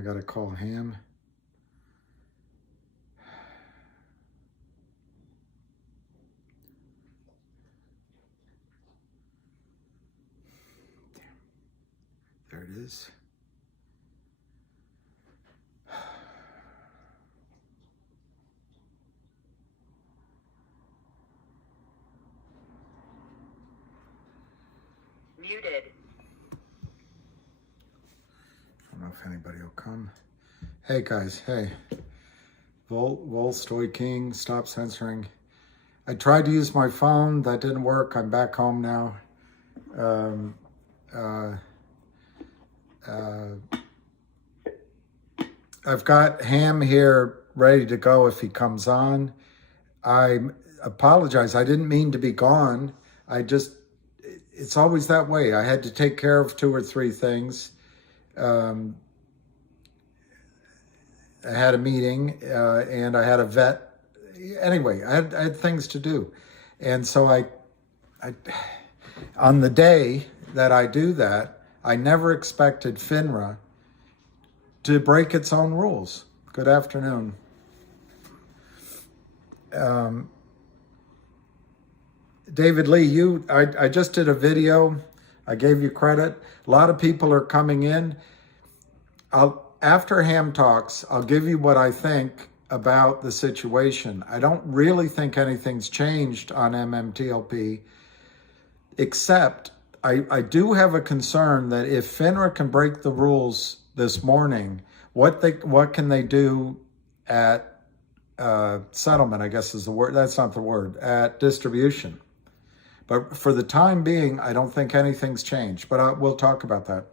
I got to call Ham. There it is. Muted. I don't know if anybody will come. Hey guys, hey. Vol Stoy King, stop censoring. I tried to use my phone, that didn't work. I'm back home now. I've got Ham here ready to go if he comes on. I apologize, I didn't mean to be gone. It's always that way. I had to take care of 2 or 3 things. I had a meeting and I had a vet. Anyway, I had things to do. And so I on the day that I do that, I never expected Finra to break its own rules. Good afternoon. David Lee, I just did a video. I gave you credit. A lot of people are coming in. After Ham Talks, I'll give you what I think about the situation. I don't really think anything's changed on MMTLP, except I do have a concern that if Finra can break the rules this morning, what can they do at settlement, I guess is the word. That's not the word, at distribution. But for the time being, I don't think anything's changed, but we'll talk about that.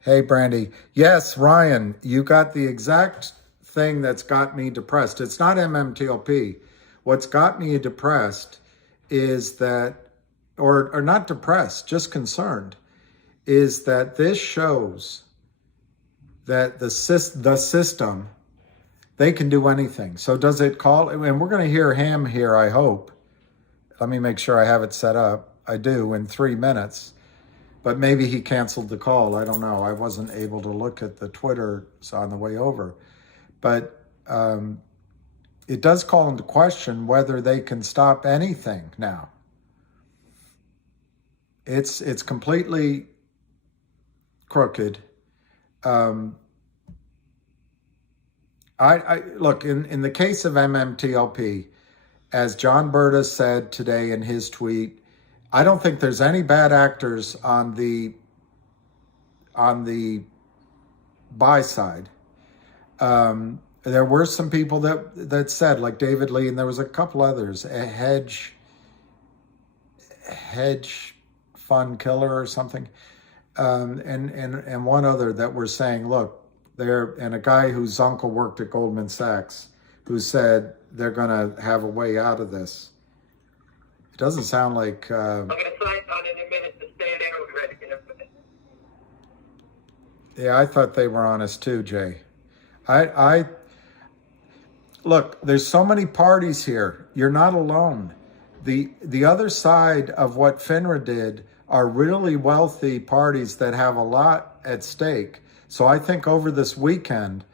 Hey, Brandy. Yes, Ryan, you got the exact thing that's got me depressed. It's not MMTLP. What's got me depressed is that, or not depressed, just concerned, is that this shows that the system, they can do anything. So does it call, and we're going to hear Ham here, I hope. Let me make sure I have it set up. I do, in 3 minutes. But maybe he canceled the call. I don't know. I wasn't able to look at the Twitter on the way over. But it does call into question whether they can stop anything now. It's completely crooked. I look, in the case of MMTLP, as John Berta said today in his tweet, I don't think there's any bad actors on the buy side. There were some people that said, like David Lee, and there was a couple others, a hedge fund killer or something, and one other that were saying, look, and a guy whose uncle worked at Goldman Sachs, who said they're going to have a way out of this. It doesn't sound like... I'm going to sign on in a minute to stay there. We'll be ready to get up with it. Yeah, I thought they were honest too, Jay. Look, there's so many parties here. You're not alone. The other side of what Finra did are really wealthy parties that have a lot at stake. So I think over this weekend,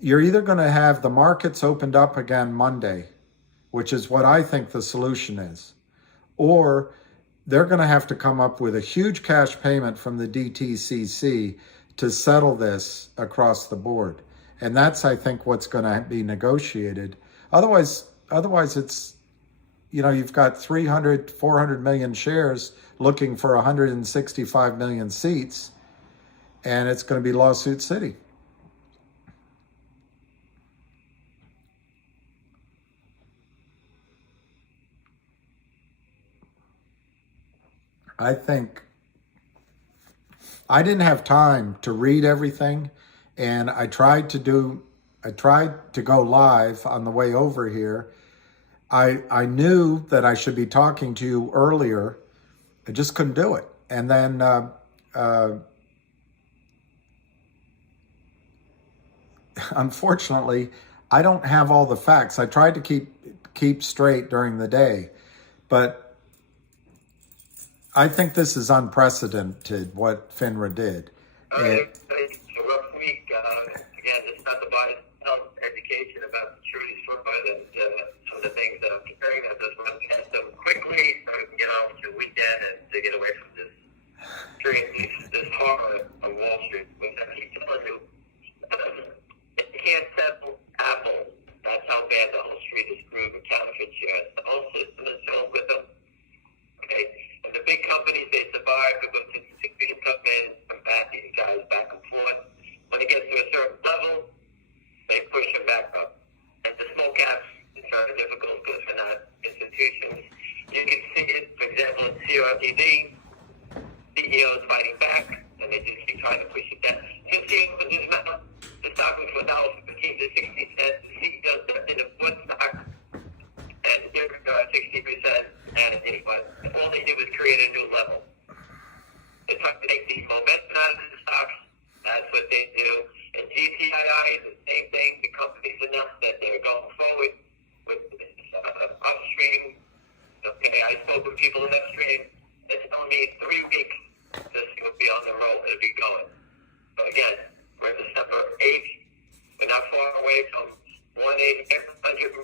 you're either going to have the markets opened up again Monday, which is what I think the solution is, or they're going to have to come up with a huge cash payment from the DTCC to settle this across the board. And that's, I think, what's going to be negotiated. Otherwise it's, you've got 300, 400 million shares looking for 165 million seats, and it's going to be lawsuit city. I think I didn't have time to read everything, and I tried to go live on the way over here. I knew that I should be talking to you earlier. I just couldn't do it. And then unfortunately, I don't have all the facts. I tried to keep straight during the day, but I think this is unprecedented what Finra did. All right, it's a rough week. Again, it's not about health education about security fraud and some of the things that I'm preparing. I just want to get them quickly so we can get on with the weekend and to get away from this horror of Wall Street. Which I keep telling you, it can't settle Apple. That's how bad the whole street is screwed with counterfeit shares. The whole system is filled with them. Okay, and the big companies, they survive because the securities come in and combat these guys back and forth. When it gets to a certain level, they push them back up. And the small caps, it's very difficult because they're not institutions. You can see it, for example, in CRTD, CEOs fighting back, and they just keep trying to push it down. You see, with this metal, the stock was from $1.15 to 60 cents. The CEO stepped in a foot stock, and they're 60% added anyway. All they do is create a new level. They try to take the momentum out of the stocks. That's what they do. And GTII is the same thing. The company's announced that they're going forward with upstream. Okay, I spoke with people in upstream. It's telling me 3 weeks this will be on the road. It'll be going. So again, we're December 8th. We're not far away from 180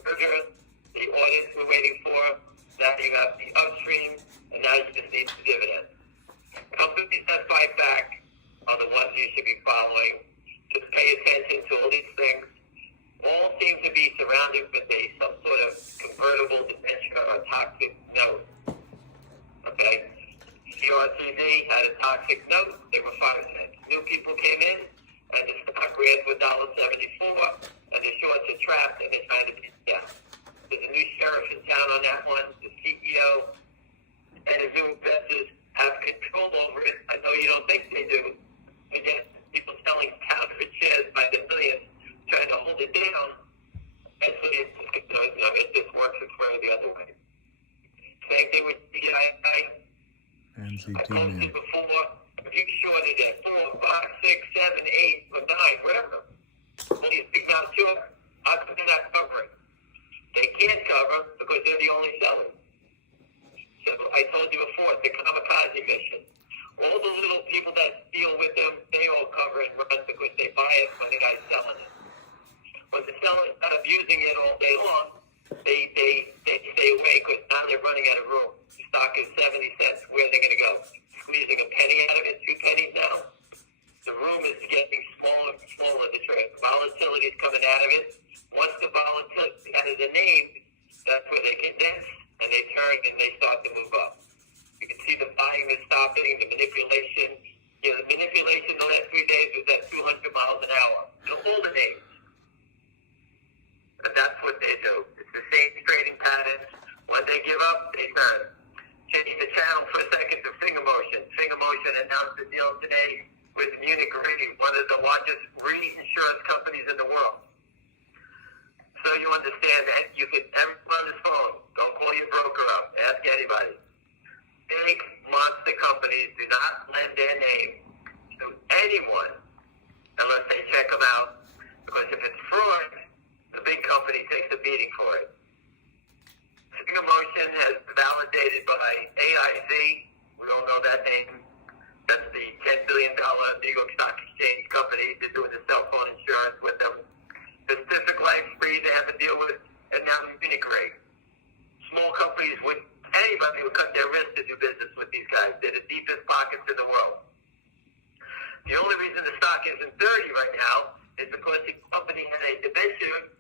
merger. The audit we're waiting for. Now you got the upstream, and now you just need the dividend. Companies that fight back are the ones you should be following. Just pay attention to all these things. All seem to be surrounded with some sort of convertible debenture or toxic note. Okay? CRTD had a toxic note. They were 5 cents. New people came in, and the stock ran to $1.74, and the shorts are trapped, and they're trying to beat it down. There's a new sheriff in town on that one. The CEO and the new investors have control over it. I know you don't think they do. Again, people selling counterfeit shares by the millions, trying to hold it down. And so it just works its way the other way. Same thing with GTII. I posted before, if you shorted at 4, 5, 6, 7, 8, or 9, whatever, when you speak out to them, how come they're not covering? They can't cover because they're the only seller. So I told you before, the kamikaze mission. All the little people that deal with them, they all cover and run because they buy it when the guy's selling it. When the seller's not abusing it all day long, they stay away because now they're running out of room. The stock is 70 cents. Where are they going to go? Squeezing a penny out of it, 2 pennies now. The room is getting smaller and smaller in the trade. Volatility is coming out of it. Once the volatility has a name, that's where they condense and they turn and they start to move up. You can see the buying is stopping, the manipulation. The manipulation the last 3 days was at 200 miles an hour. So all the names. And that's what they do. It's the same trading patterns. When they give up, they turn. Change the channel for a second to Finger Motion. Finger Motion announced a deal today with Munich Re, one of the largest reinsurance companies in the world. So you understand that you can, everyone on this phone, don't call your broker up, ask anybody. Big monster companies do not lend their name to anyone unless they check them out. Because if it's fraud, the big company takes a beating for it. Finger Motion has been validated by AIZ. We all know that name. That's the $10 billion New York Stock Exchange company. They're doing the cell phone insurance with them. Pacific Life Free they have to deal with, and now Munich Re. Small companies anybody would cut their wrist to do business with these guys. They're the deepest pockets in the world. The only reason the stock isn't 30 right now is because the company had a debenture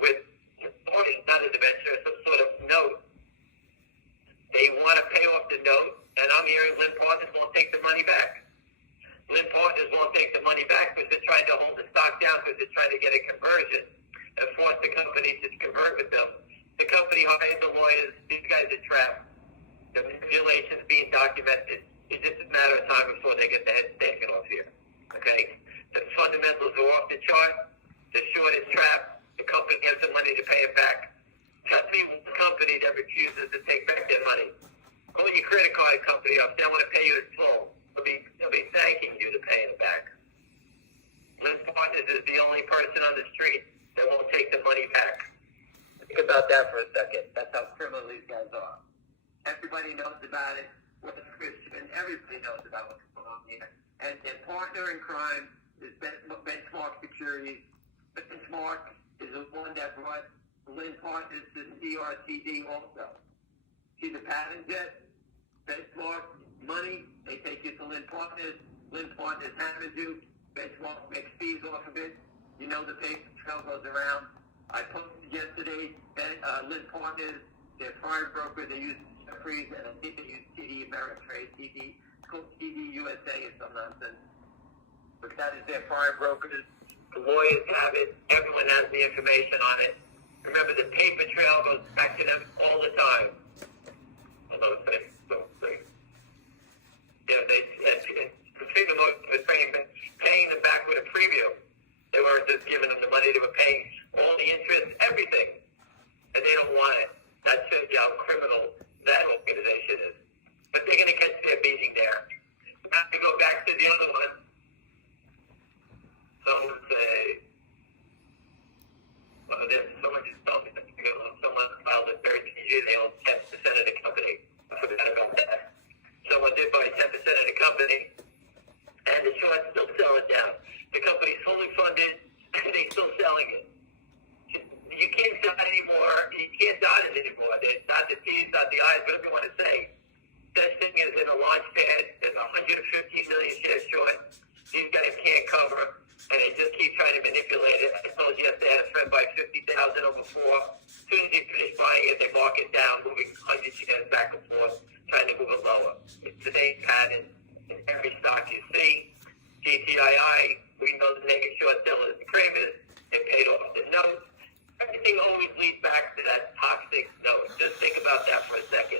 with, or not a debenture, some sort of note. They want to pay off the note, and I'm hearing Lynn Partners won't take the money back. Lynn Partners won't take the money back because they're trying to hold the stock down because they're trying to get a conversion and force the company to convert with them. The company hires the lawyers. These guys are trapped. The manipulation is being documented. It's just a matter of time before they get the head taken off here. Okay? The fundamentals are off the chart. The short is trapped. The company has the money to pay it back. Tell me one company that refuses to take back their money. Call your credit card company up. They want to pay you in full. They'll be thanking you to pay it back. Lynn Partners is the only person on the street that won't take the money back. Think about that for a second. That's how criminal these guys are. Everybody knows about it. Whether it's Christian, everybody knows about what's going on here. and their partner in crime is Benchmark Securities. Benchmark is the one that brought Lynn Partners to CRTD also. See the pattern, Jet? Benchmark, money, they take it to Lynn Partners. Lynn Partners hammers you. Benchmark makes fees off of it. You know the paper trail goes around. I posted yesterday that Lynn Partners, their prime broker, they use Jeffries, and I think they use TD Ameritrade, TD, it's called TD USA or some nonsense. But that is their prime brokers. The lawyers have it. Everyone has the information on it. Remember, the paper trail goes back to them all the time. All those things. Yeah, the Finra was paying them back with a preview. They weren't just giving them the money. They were paying all the interest, everything. And they don't want it. That shows you how criminal that organization is. But they're going to catch their beating there. I have to go back to the other one. Someone say, well, someone just told me that someone filed a 13G, they own 10% of the company. I forgot about that. Someone did buy 10% of the company, and the short's still selling down. The company's fully funded, and they're still selling it. You can't dot it anymore. You can't dot it anymore. It's not the T's, not the I's, whatever you want to say. That thing is in a launch pad. There's 150 million shares short. These guys can't cover, and they just keep trying to manipulate it. I told you yesterday I had a friend buy 50,000 over 4. As soon as they finish buying it, they mark it down, moving 100 shares back and forth, trying to move it lower. It's the same pattern in every stock you see. GTII, we know the naked short sellers and Kramers, they paid off the notes. Everything always leads back to that toxic note. Just think about that for a second.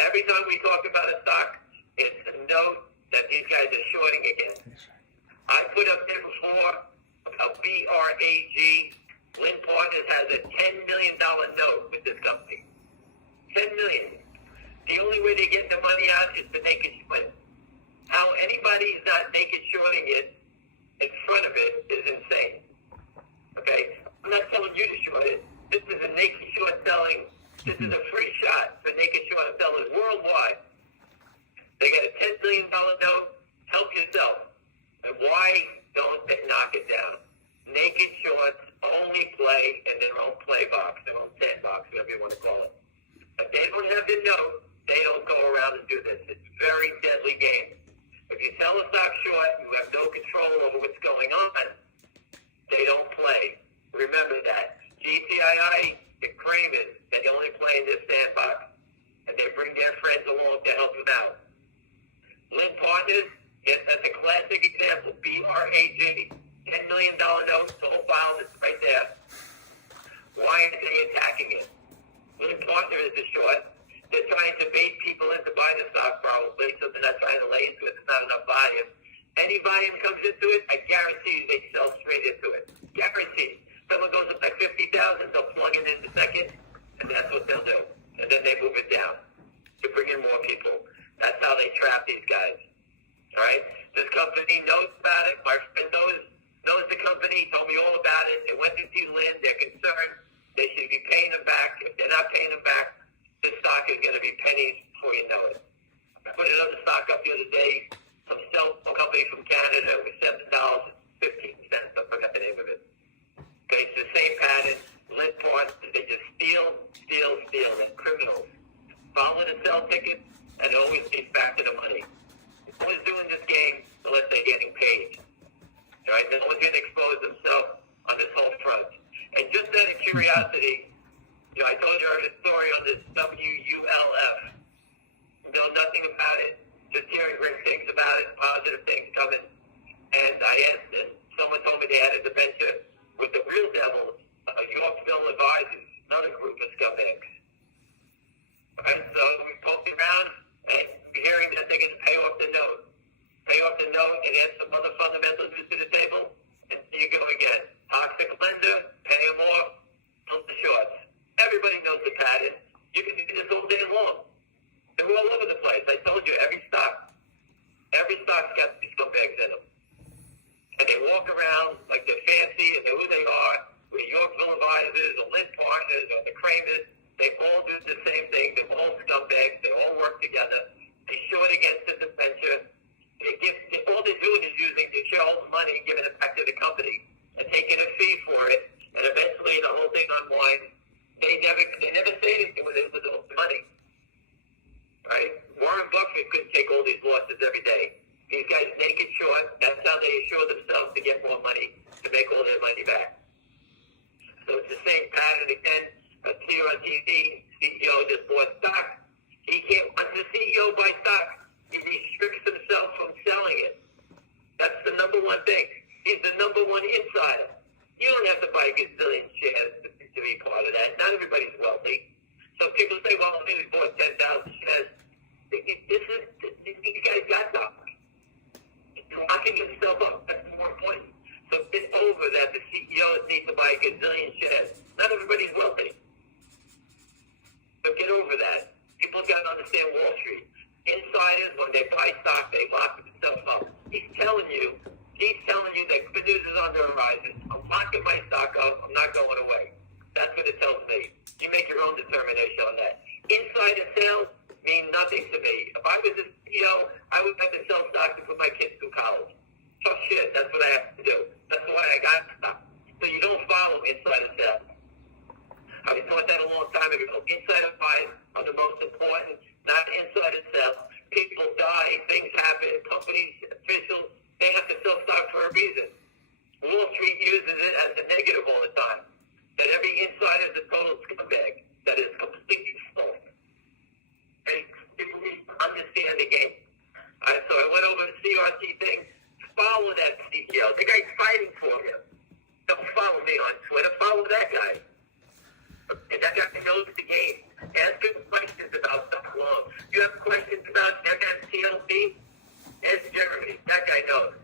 Every time we talk about a stock, it's a note that these guys are shorting against. I put up there before a BRAG. Lynn Partners has a $10 million note with this company. $10 million. The only way they get the money out is to naked short. How anybody is not naked shorting it in front of it is insane. Okay? I'm not telling you to short it. This is a naked short selling. This is a free shot for naked short sellers worldwide. They get a $10 million note. Help yourself. And why don't they knock it down? Naked shorts only play in their own play box, their own sandbox, whatever you want to call it. If they don't have the note, they don't go around and do this. It's a very deadly game. If you sell a stock short, you have no control over what's going on. They don't play. Remember that. GTII, the Kramers, they only play in this sandbox. And they bring their friends along to help them out. Lynn Partners, yes, that's a classic example. BRAG, $10 million note, the whole file is right there. Why are they attacking it? Lynn Partners is a short. They're trying to bait people into buying the stock probably, so they're not trying to lay into it. There's not enough volume. Any volume comes into it, I guarantee you they sell straight into it. Guaranteed. Someone goes up like 50,000, they'll plug it in a second, and that's what they'll do. And then they move it down to bring in more people. That's how they trap these guys. All right? This company knows about it. My friend knows the company, told me all about it. They went to see Lynn. They're concerned. They should be paying them back. If they're not paying them back, this stock is going to be pennies before you know it. I put another stock up the other day, some cell phone company from Canada with $7.15. I forgot the name of it. Okay, it's the same pattern. Lynn Partners, they just steal. They're criminals. Follow the sell tickets, and it always leads back to the money. No one's doing this game unless they're getting paid. All right? No one's going to expose themselves on this whole front. And just out of curiosity, I told you I heard a story on this WULF. Know nothing about it. Just hearing great things about it, positive things coming. And I asked this. Someone told me they had a dementia with the real devils, Yorkville Advisors, another group of scumbags. Right? So we poked around and we're hearing that they're going to pay off the note. Pay off the note and add some other fundamentals to the table, and there you go again. Toxic lender, pay them off, pump the shorts. Everybody knows the pattern. You can do this all day long. They're all over the place. I told you, every stock's got these scumbags in them. And they walk around like they're fancy and know who they are. With Yorkville Advisors or Lynn Partners or the Kramers, they all do the same thing. They're all scumbags. They all work together. They short against the dementia. All they're doing is using the shareholder money and giving it back to the company and taking a fee for it, and eventually the whole thing unwinds. They never say anything with the money, right? Warren Buffett couldn't take all these losses every day. These guys naked short. That's how they assure themselves to get more money to make all their money back. So it's the same pattern again. Here on TV, CEO just bought stock. He can't. Once the CEO buys stock, he restricts himself from selling it. That's the number one thing. He's the number one insider. You don't have to buy a gazillion shares to be part of that. Not everybody's wealthy. So people say, well, I only bought 10,000 shares. These guys got stock. Locking yourself up, that's more important. So it's over that the CEOs need to buy a gazillion shares. Not everybody's wealthy. So get over that. People got to understand Wall Street. Insiders, when they buy stock, they lock themselves up. He's telling you that good news is on the horizon. I'm locking my stock up. I'm not going away. That's what it tells me. You make your own determination on that. Insider sales mean nothing to me. If I was a CEO, I would have to sell stock to put my kids through college. Tough shit. That's what I have to do. That's why I got stock. So you don't follow insider sales. I was taught that a long time ago. Insider buys are the most important, not insider sales. People die, things happen, companies, officials, they have to sell stock for a reason. Wall Street uses it as a negative all the time. That every insider is a total scumbag. That is completely false. And people need to understand the game. So I went over the CRT thing. Follow that CEO. The guy's fighting for him. Don't follow me on Twitter. Follow that guy. And that guy knows the game. Ask him questions about stock loan. You have questions about MMTLP? Ask Jeremy. That guy knows.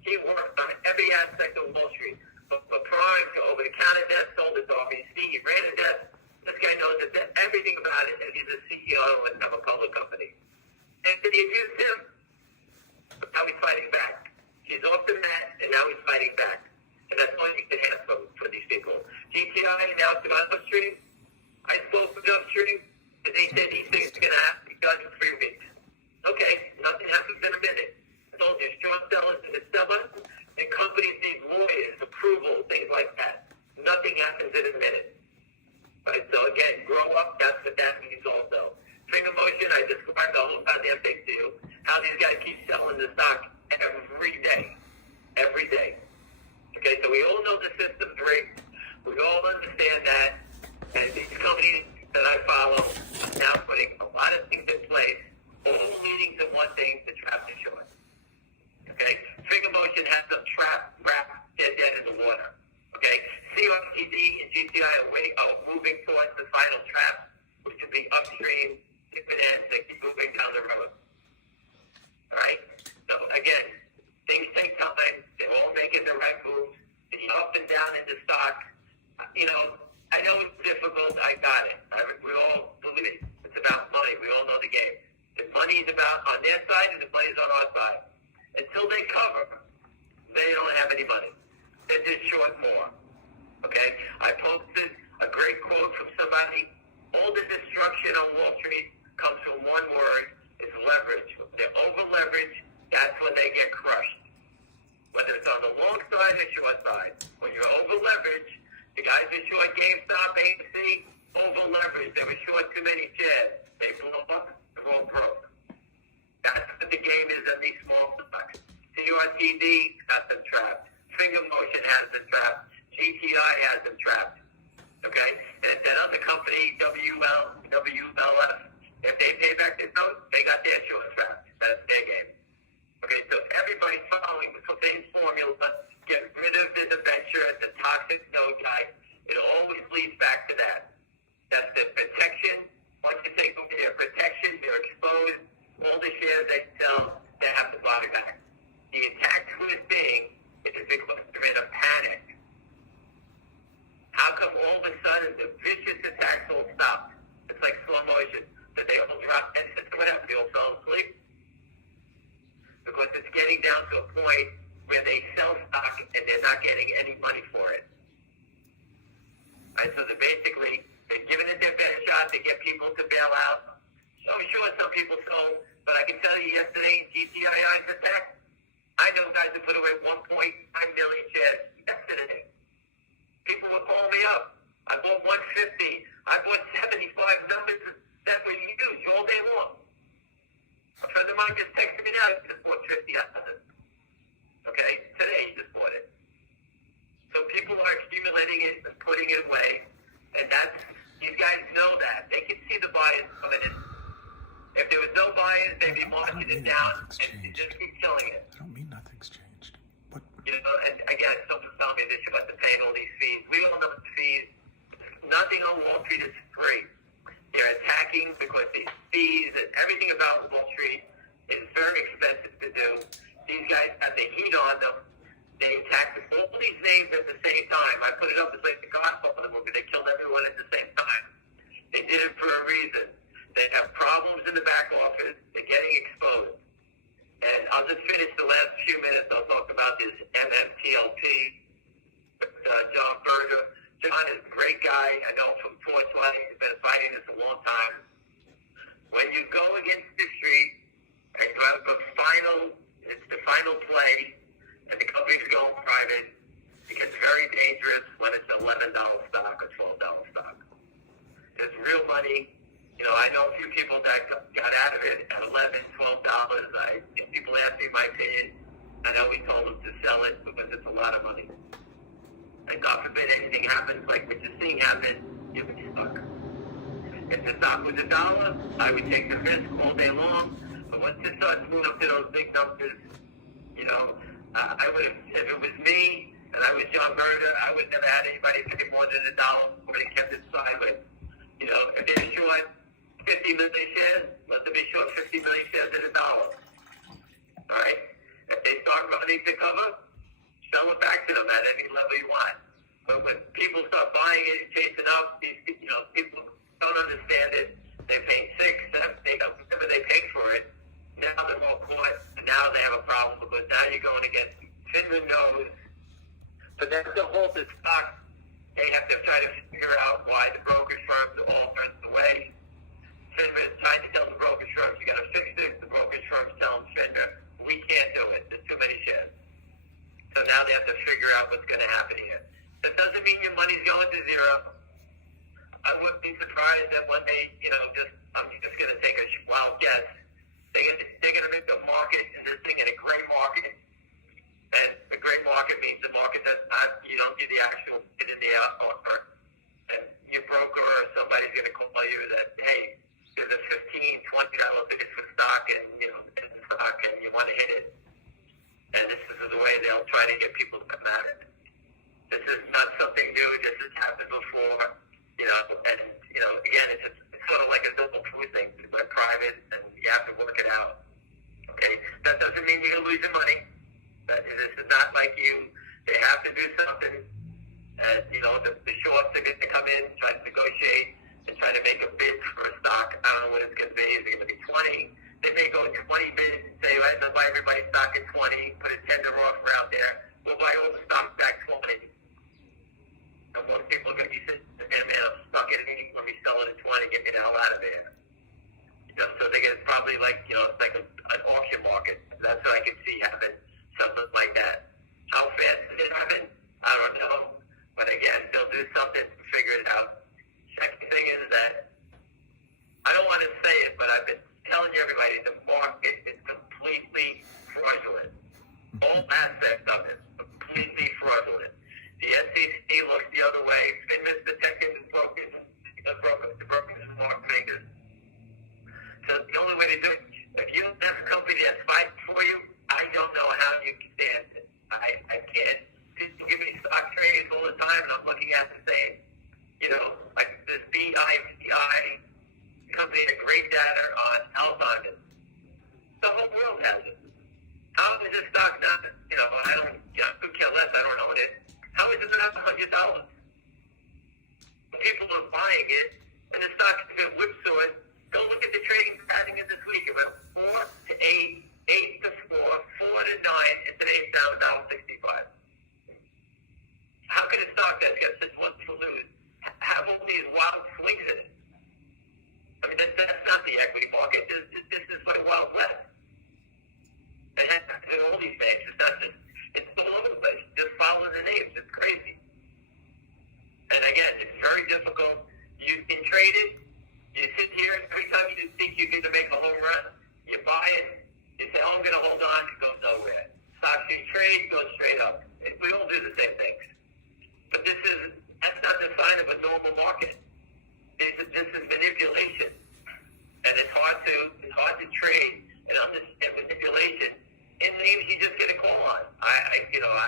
He worked on every aspect of Wall Street. From prime to over-the-counter desk, sold it to RBC, he ran a desk. This guy knows everything about it, and he's a CEO of a public company. And did he abuse him? Now he's fighting back. He's off the mat, and now he's fighting back. And that's all you can have for these people. GTII announced about upstream. I spoke with upstream, and they said these things are going to have to be done in 3 weeks. Okay, nothing happens in a minute. I told you, short sellers in the summer, and companies need lawyers, approval, things like that. Nothing happens in a minute. Right, so again, grow up, that's what that means also. Finger motion, I described the whole goddamn thing to you. How these guys keep selling the stock every day. Every day. Okay, so we all know the system's rigged. We all understand that. And these companies that I follow are now putting a lot of things in place, all leading to one thing, to trap the short. Okay? Finger motion has them trapped, wrapped, dead in the water. Okay? CRTD and GTI are moving towards the final trap, which is the upstream dividends that keep moving down the road. Alright? So again, things take time. They're all making the right moves. And up and down in the stock. I know it's difficult. I got it. We all believe it. It's about money. We all know the game. The money is about on their side and the money is on our side. Until they cover, they don't have any money. They're just short more. Okay? I posted a great quote from somebody. All the destruction on Wall Street comes from one word. It's leverage. When they're over-leveraged, that's when they get crushed. Whether it's on the long side or short side. When you're over-leveraged, the guys that short GameStop, AMC, over-leveraged. They were short too many shares. They blew up, they're all broke. That's what the game is on these small stocks. CRTD has them trapped. Finger motion has them trapped. GTI has them trapped. Okay? And that other company, WLF, if they pay back their notes, they got their short trapped. That's their game. Okay, so everybody's following the same formula. Get rid of the debenture, the toxic note guy. It always leads back to that. That's the protection. Once you take away their protection, they're exposed. All the shares they sell, they have to buy back. The attack who is being is because they're in a panic. How come all of a sudden the vicious attacks all stop? It's like slow motion. That they all drop, and what happened? They all fell asleep? Because it's getting down to a point where they sell stock and they're not getting any money for it. Right, so they're basically giving it their best shot to get people to bail out. So I'm sure some people sold but I can tell you yesterday, GTII's attack, I know guys who put away 1.9 million shares yesterday. People were calling me up. I bought 150. I bought 75 numbers that were used all day long. A friend of mine just texted me now. He just bought 50 ounces. Okay? Today he just bought it. So people are accumulating it and putting it away. And these guys know that. They can see the buyers coming in. If there was no buyers, they'd be marching it down and just keep killing it. I don't mean nothing's changed. What? You know, and again, someone's telling me that you have to pay all these fees. We all know the fees. Nothing on Wall Street is free. They're attacking because these fees and everything about Wall Street is very expensive to do. These guys have the heat on them. They attack all these names at the same time. I put it up as like the Godfather movie. They killed everyone at the same time. They did it for a reason. They have problems in the back office. They're getting exposed. And I'll just finish the last few minutes. I'll talk about this MMTLP with John Berger. John is a great guy. I know from 420. He's been fighting this a long time. When you go against the street and you have it's the final play, and the company's going private, it gets very dangerous when it's $11 stock or $12 stock. It's real money. You know, I know a few people that got out of it at $11, $12. If people ask me my opinion, I know we told them to sell it because it's a lot of money. And God forbid anything happens like what you're seeing happen, you'll be stuck. If the stock was $1, I would take the risk all day long. But once it starts moving up to those big numbers, you know, I would have, if it was me and I was John Berger, I would never had anybody pay more than $1. Would have kept it sideways. You know, if they're short 50 million shares, let them be short 50 million shares at $1. All right? If they start running to cover, sell it back to them at any level you want. But when people start buying it and chasing up, people don't understand it. They're paying 6, 7, whatever they pay for it. Now they're all caught, and now they have a problem because now you're going against Finra knows. But that's the whole stock. They have to try to figure out why the brokerage firms are all turned away. Finra is trying to tell the brokerage firms, you got to fix it. The brokerage firms tell Finra, we can't do it. There's too many shares. So now they have to figure out what's going to happen here. That doesn't mean your money's going to zero. I wouldn't be surprised that one day, I'm just going to take a wild guess. They're going to make the market in this thing in a gray market. And the gray market means the market that you don't do the actual bid in the offer. And your broker or somebody's going to call you that, hey, there's a $15, $20 bid for stock and you want to hit it. And this is the way they'll try to get people to come at it. This is not something new. This has happened before. Again, it's sort of like a double proof thing. We're private, and you have to work it out. Okay? That doesn't mean you're going to lose your money. This is not like they have to do something. And, the shorts are going to come in, try to negotiate, and try to make a bid for a stock. I don't know what it's going to be. Is it going to be 20? They may go 20 bids and say, right, we'll buy everybody's stock at 20, put a tender offer out there. We'll buy all the stock back 20. And most people are going to be sitting there, man, I'm stuck at it. Let me sell it at 20, get me the hell out of there. So they get probably it's like an auction market. That's what I can see happen, something like that. How fast does it happen? I don't know. But again, they'll do something to figure it out. Second thing is that, I don't want to say it, but I've been telling everybody the market is completely fraudulent. All aspects of it, completely fraudulent. The SEC looks the other way. Finra's protecting the brokers and mark fingers. So the only way to do it, if you have a company that's fighting for you, I don't know how you can stand it. I can't. People give me stock trades all the time, and I'm looking at the same, like this GTII company had great data on Alzheimer's. The whole world has it. How is this stock not, could care less, I don't own it. How is it not $100? People are buying it, and the stock is going to whipsaw. Go look at the trading pattern in this week. It went 4 to 8, 8 to 4, 4 to 9, and today's down $1.65. How can a stock that's got such one to lose have all these wild swings in it? I mean, that's not the equity market. This is like Wild West. It has all these names. It's not just, it's all over the place. Just follow the names. It's crazy. And again, it's very difficult. You can trade it. You sit here, every time you think you're going to make a home run, you buy it. You say, oh, I'm going to hold on. It goes nowhere. Stocks you trade goes straight up. We all do the same things. But that's not the sign of a normal market. This is manipulation. And it's hard to trade and understand manipulation in names you just get a call on. I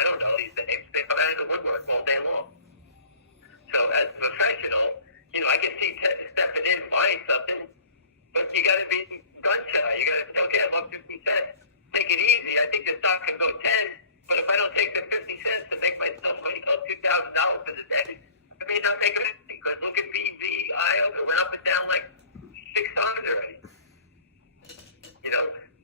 don't know these names. They come out of the woodwork all day long. So as a professional, I can see stepping in, buying something, but you got to be gun shy. You got to say, okay, I'm up 50 cents. Take it easy. I think the stock can go 10, but if I don't take the 50 cents to make myself money go $2,000 for the day, I may not make it because look at BVI. It went up and down like 6 times already.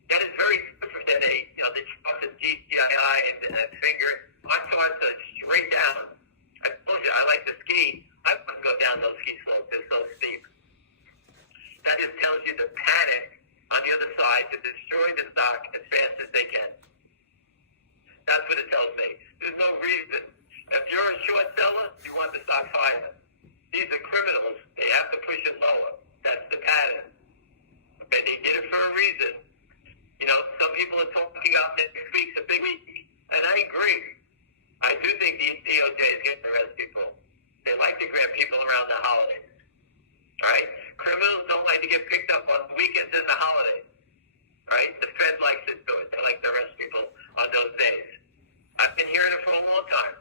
That is very different than the charts of GTII and that finger. My charts are straight down. I told you I like to ski. I wouldn't go down those ski slopes. They're so steep. That just tells you the panic on the other side to destroy the stock as fast as they can. That's what it tells me. There's no reason. If you're a short seller, you want the stock higher. These are criminals. They have to push it lower. That's the pattern. And they did it for a reason. Some people are talking about next week's a big week, and I agree. I do think the DOJ is getting to arrest people. They like to grab people around the holidays. All right? Criminals don't like to get picked up on weekends and the holidays. Right? The Fed likes to do it. They like to arrest people on those days. I've been hearing it for a long time.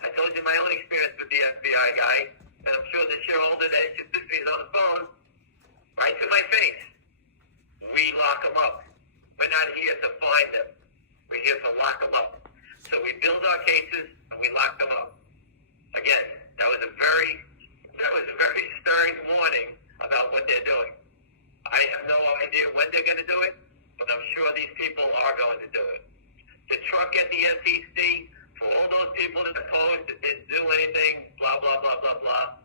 I told you my own experience with the FBI guy, and I'm sure the shareholder that just is on the phone, right to my face. We lock them up. We're not here to find them. We're here to lock them up. So we build our cases and we lock them up. Again, that was a very stern warning about what they're doing. I have no idea when they're going to do it, but I'm sure these people are going to do it. The truck at the SEC, for all those people that opposed that didn't do anything, blah, blah, blah, blah, blah.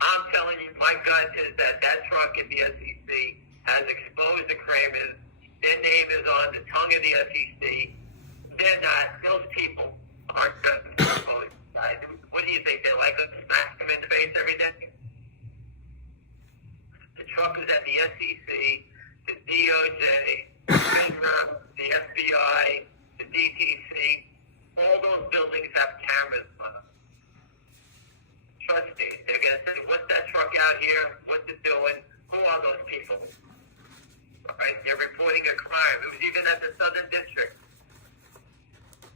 I'm telling you, my gut is that truck at the SEC has exposed the Kramers. Their name is on the tongue of the SEC. They're not. Those people aren't going to be exposed. What do you think? They're like to smack them in the face every day? The truck is at the SEC, the DOJ, Finra, the FBI, the DTC. All those buildings have cameras on them. Trust me, they're going to say, what's that truck out here? What's it doing? Who are those people? All right, they're reporting a crime. It was even at the Southern District.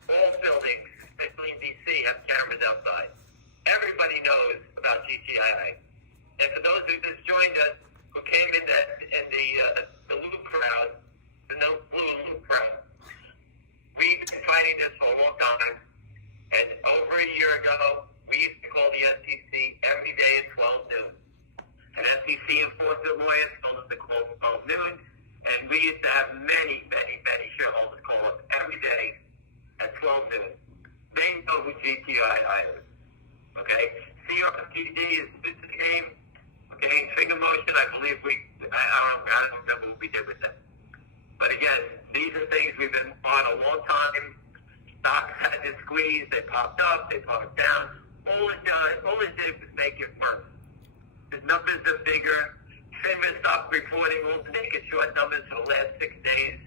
All buildings, especially in D.C., have cameras outside. Everybody knows about GTII. And for those who just joined us, who came in the blue crowd, the no blue crowd, we've been fighting this for a long time. And over a year ago, we used to call the SEC every day at 12 noon. And SEC enforcement lawyers told us to call at 12 noon. And we used to have many, many, many shareholders call us every day at 12 noon. They know who GTII is. Okay? CRTD is the name. Okay? Finger motion, I believe I don't remember what we did with them. But again, these are things we've been on a long time. Stocks had been squeezed. They popped up. They popped down. All it did was make it worse. The numbers are bigger. Finra stopped reporting all the naked short numbers for the last 6 days.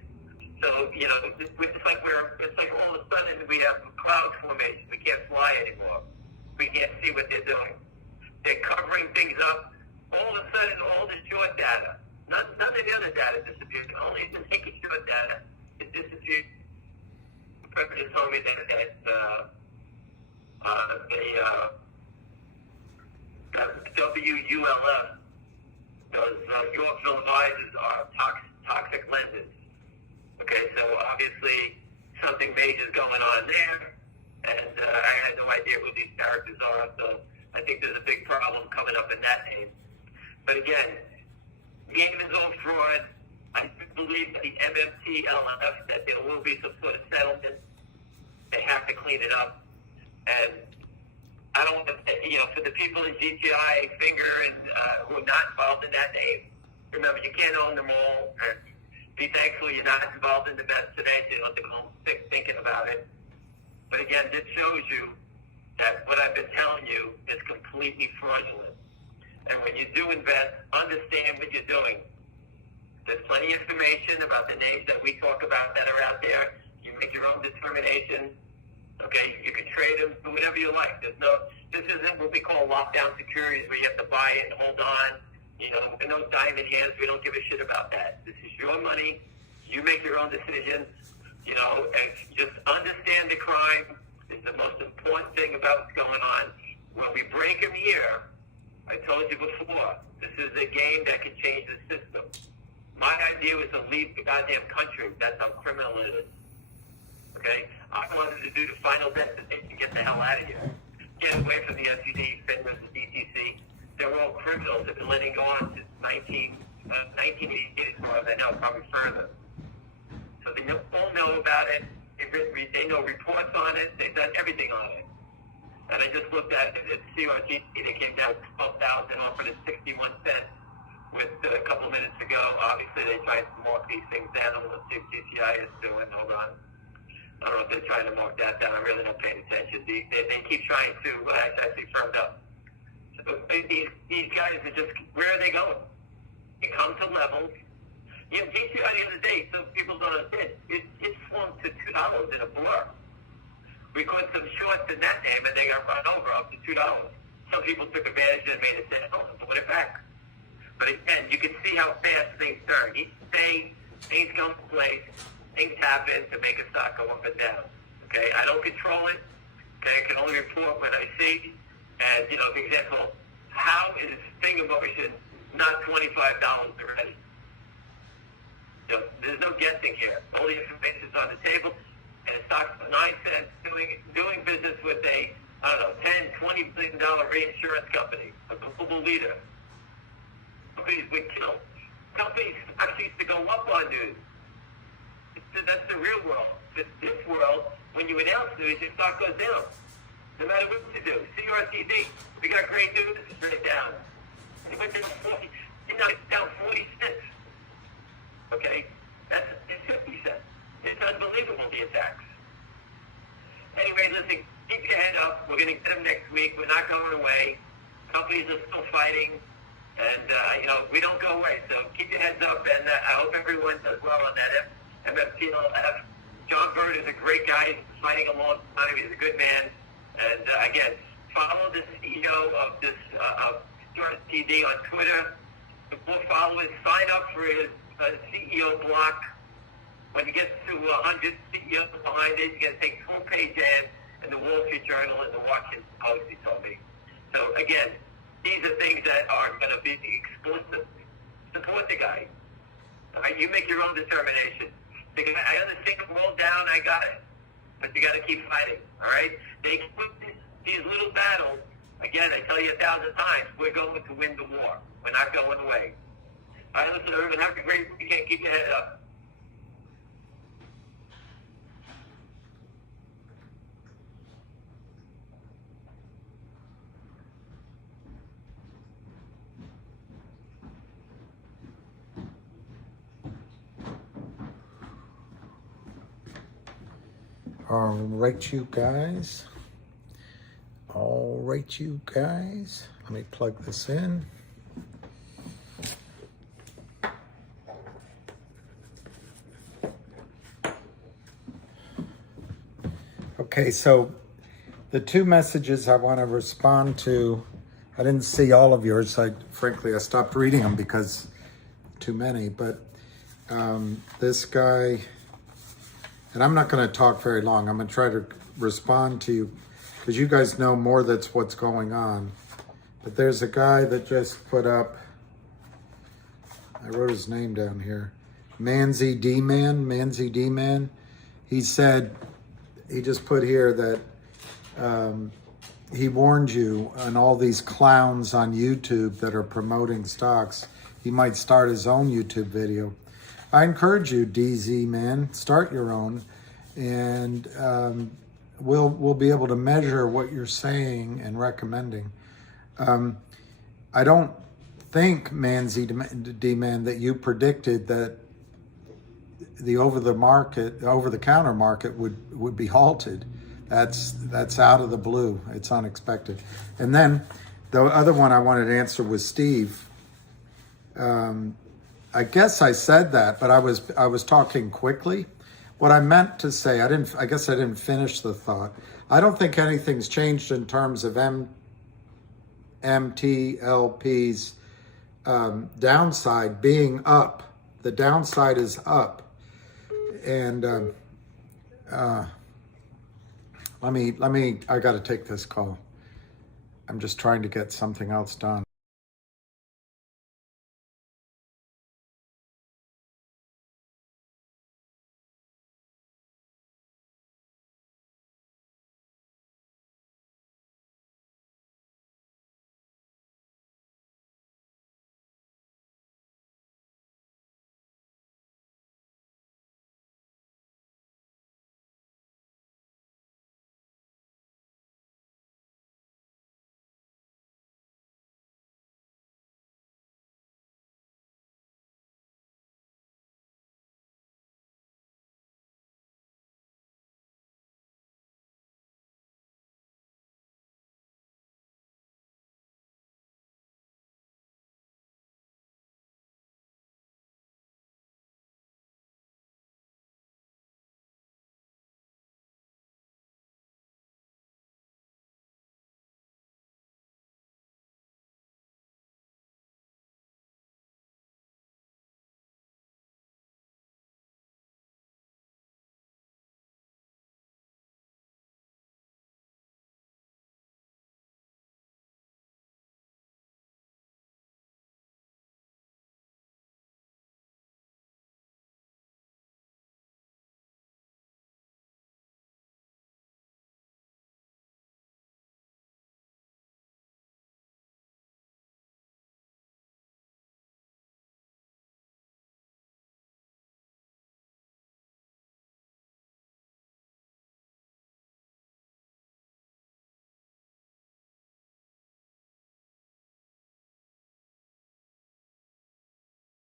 So, it's like all of a sudden we have cloud formation. We can't fly anymore. We can't see what they're doing. They're covering things up. All of a sudden, all the short data, none of the other data disappeared. Only the naked short data is disappeared. The president told me that WULF, those Yorkville advisors are toxic lenses. Okay, so obviously something major is going on there, and I had no idea who these characters are, so I think there's a big problem coming up in that name. But again, game is all fraud. I do believe that the MMTLP, that there will be some sort of settlement. They have to clean it up. And I don't want to, for the people in GTI, Finger, and who are not involved in that name, remember, you can't own them all. And be thankful you're not involved in the mess today, so you don't have to go home sick thinking about it. But again, this shows you that what I've been telling you is completely fraudulent. And when you do invest, understand what you're doing. There's plenty of information about the names that we talk about that are out there. You make your own determination. Okay, you can trade them, do whatever you like. This isn't what we call lockdown securities where you have to buy it and hold on. We're no diamond hands. We don't give a shit about that. This is your money. You make your own decisions. And just understand the crime is the most important thing about what's going on. When we break them here, I told you before, this is a game that can change the system. My idea was to leave the goddamn country. That's how criminal it is. Okay? I wanted to do the final destination, get the hell out of here. Get away from the SED, Finra, the DTC. They're all criminals that have been letting go on since 1988 as far as I know, probably further. So they all know about it. They know reports on it. They've done everything on it. And I just looked at it at CRT. They came down to 12,000, offered it 61 cents with a couple minutes ago. Obviously, they tried to mark these things down. Let's see what GTI is doing. Hold on. I don't know if they're trying to mark that down. I really don't pay attention. They keep trying to actually firmed up. So these guys are just, where are they going? You come to levels. GTI at the end of the day, some people don't understand, it swung to $2 in a blur. We caught some shorts in that name and they got run over up to $2. Some people took advantage and made it say, oh, put it back. But again, you can see how fast things turn. Each day, things come to place. Things happen to make a stock go up and down. Okay, I don't control it. Okay, I can only report what I see. And for example, how is finger motion not $25 already? There's no guessing here. All the information is on the table, and it stocks for 9 cents doing business with a $10, $20 billion reinsurance company, a global leader. Companies would kill. Companies actually used to go up on news. That's the real world. This world, when you announce news, your stock goes down. No matter what you do. CRTD, we got great news, it's straight down. It went down 40, it's down 40 cents. Okay? It's 50 cents. It's unbelievable, the attacks. Anyway, listen, keep your head up. We're going to get them next week. We're not going away. Companies are still fighting. And, we don't go away. So keep your heads up. And I hope everyone does well on that MMTLP. John Bird is a great guy. He's been fighting a long time. He's a good man. And, again, follow the CEO of this TD on Twitter. Before followers, sign up for his CEO block. When you get to 100 CEOs behind it, you're going to take full-page ads in the Wall Street Journal and the Washington Post, he told me. So, again, these are things that are going to be explicit. Support the guy. All right, you make your own determination. Because I understand the world down, I got it. But you got to keep fighting, all right? They win these little battles. Again, I tell you 1,000 times, we're going to win the war. We're not going away. All right, listen, everyone, have a great weekend. Keep your head up. All right, you guys. Let me plug this in. Okay, so the two messages I want to respond to, I didn't see all of yours. Frankly, I stopped reading them because too many, but this guy, and I'm not going to talk very long. I'm going to try to respond to you because you guys know more that's what's going on. But there's a guy that just put up, I wrote his name down here, Manzi D-Man. He said, he just put here that he warned you and all these clowns on YouTube that are promoting stocks, he might start his own YouTube video. I encourage you, DZ man, start your own. And we'll be able to measure what you're saying and recommending. I don't think, Manzi D-Man, that you predicted that the over-the-counter market would be halted. That's out of the blue. It's unexpected. And then the other one I wanted to answer was Steve. I guess I said that, but I was talking quickly. What I meant to say, I guess I didn't finish the thought. I don't think anything's changed in terms of MMTLP's downside being up. The downside is up. And let me, I got to take this call. I'm just trying to get something else done.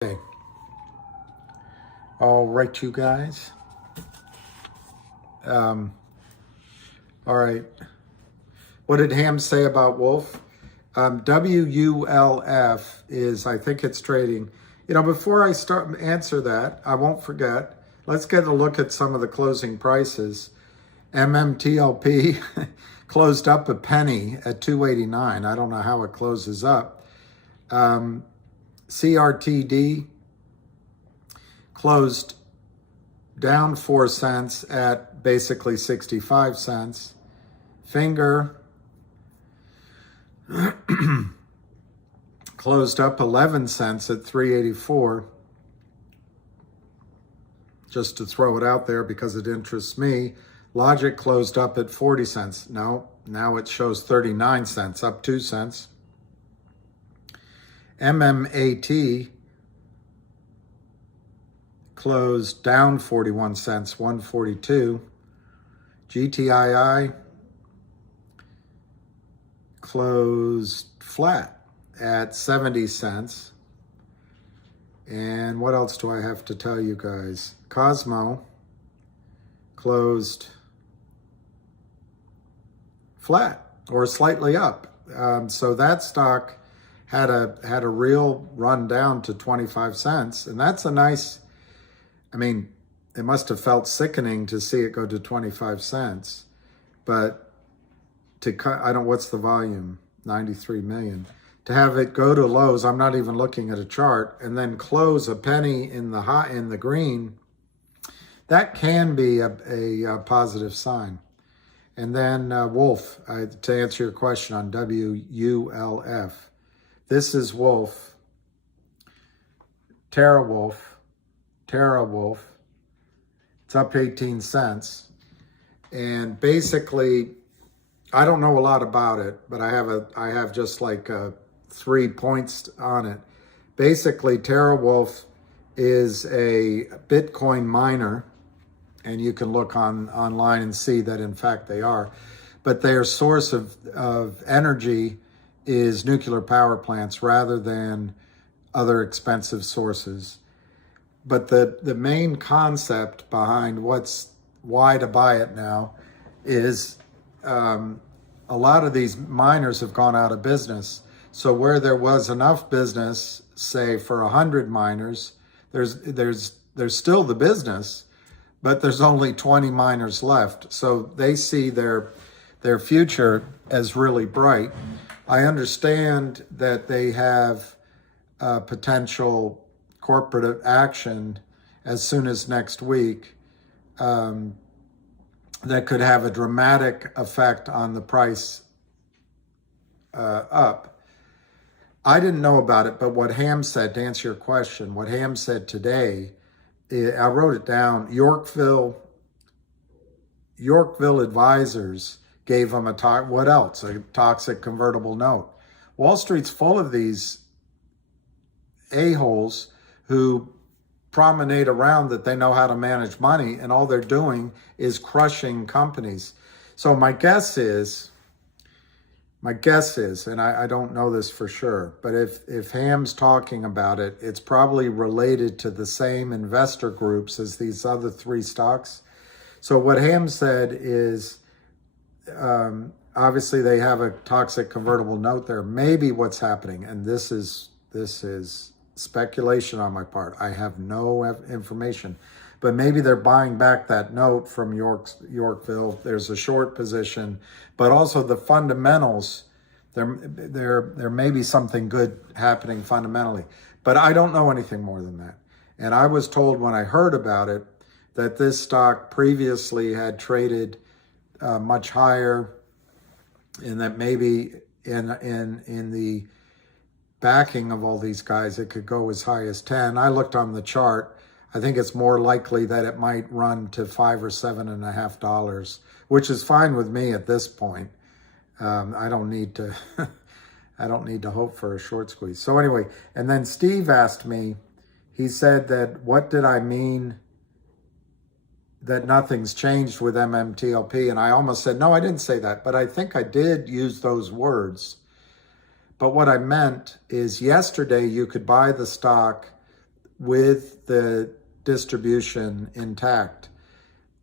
Okay. All right, you guys. All right. What did Ham say about Wolf? WULF is, I think it's trading. Before I answer that, I won't forget. Let's get a look at some of the closing prices. MMTLP closed up a penny at 289. I don't know how it closes up. CRTD closed down 4 cents at basically 65 cents. Finger closed up 11 cents at 384. Just to throw it out there because it interests me. Logic closed up at 40 cents. No, now it shows 39 cents, up 2 cents. MMAT closed down 41 cents, 142. GTII closed flat at 70 cents. And what else do I have to tell you guys? Cosmo closed flat or slightly up. So that stock had a real run down to 25 cents. And that's a nice, it must have felt sickening to see it go to 25 cents. But what's the volume? 93 million. To have it go to lows, I'm not even looking at a chart, and then close a penny in the green, that can be a positive sign. And then Wolf, to answer your question on WULF, this is Wolf, TeraWolf. It's up 18 cents. And basically, I don't know a lot about it, but I have just like 3 points on it. Basically, TeraWolf is a Bitcoin miner, and you can look online and see that in fact they are. But their source of energy is nuclear power plants rather than other expensive sources. But the main concept behind why to buy it now is a lot of these miners have gone out of business. So where there was enough business, say for 100 miners, there's still the business, but there's only 20 miners left. So they see their future as really bright. I understand that they have potential corporate action as soon as next week that could have a dramatic effect on the price up. I didn't know about it, but what Ham said, to answer your question, what Ham said today, I wrote it down. Yorkville advisors gave him a toxic convertible note. Wall Street's full of these a-holes who promenade around that they know how to manage money, and all they're doing is crushing companies. So my guess is, and I don't know this for sure, but if Ham's talking about it, it's probably related to the same investor groups as these other three stocks. So what Ham said is, obviously they have a toxic convertible note there. Maybe what's happening, and this is speculation on my part, I have no information, but maybe they're buying back that note from Yorkville. There's a short position, but also the fundamentals, there may be something good happening fundamentally, but I don't know anything more than that. And I was told when I heard about it that this stock previously had traded much higher, and that maybe in the backing of all these guys, it could go as high as 10. I looked on the chart. I think it's more likely that it might run to $5 or $7.50, which is fine with me at this point. I don't need to, I don't need to hope for a short squeeze. So anyway, and then Steve asked me, he said that, what did I mean that nothing's changed with MMTLP? And I almost said, no, I didn't say that, but I think I did use those words. But what I meant is yesterday you could buy the stock with the distribution intact.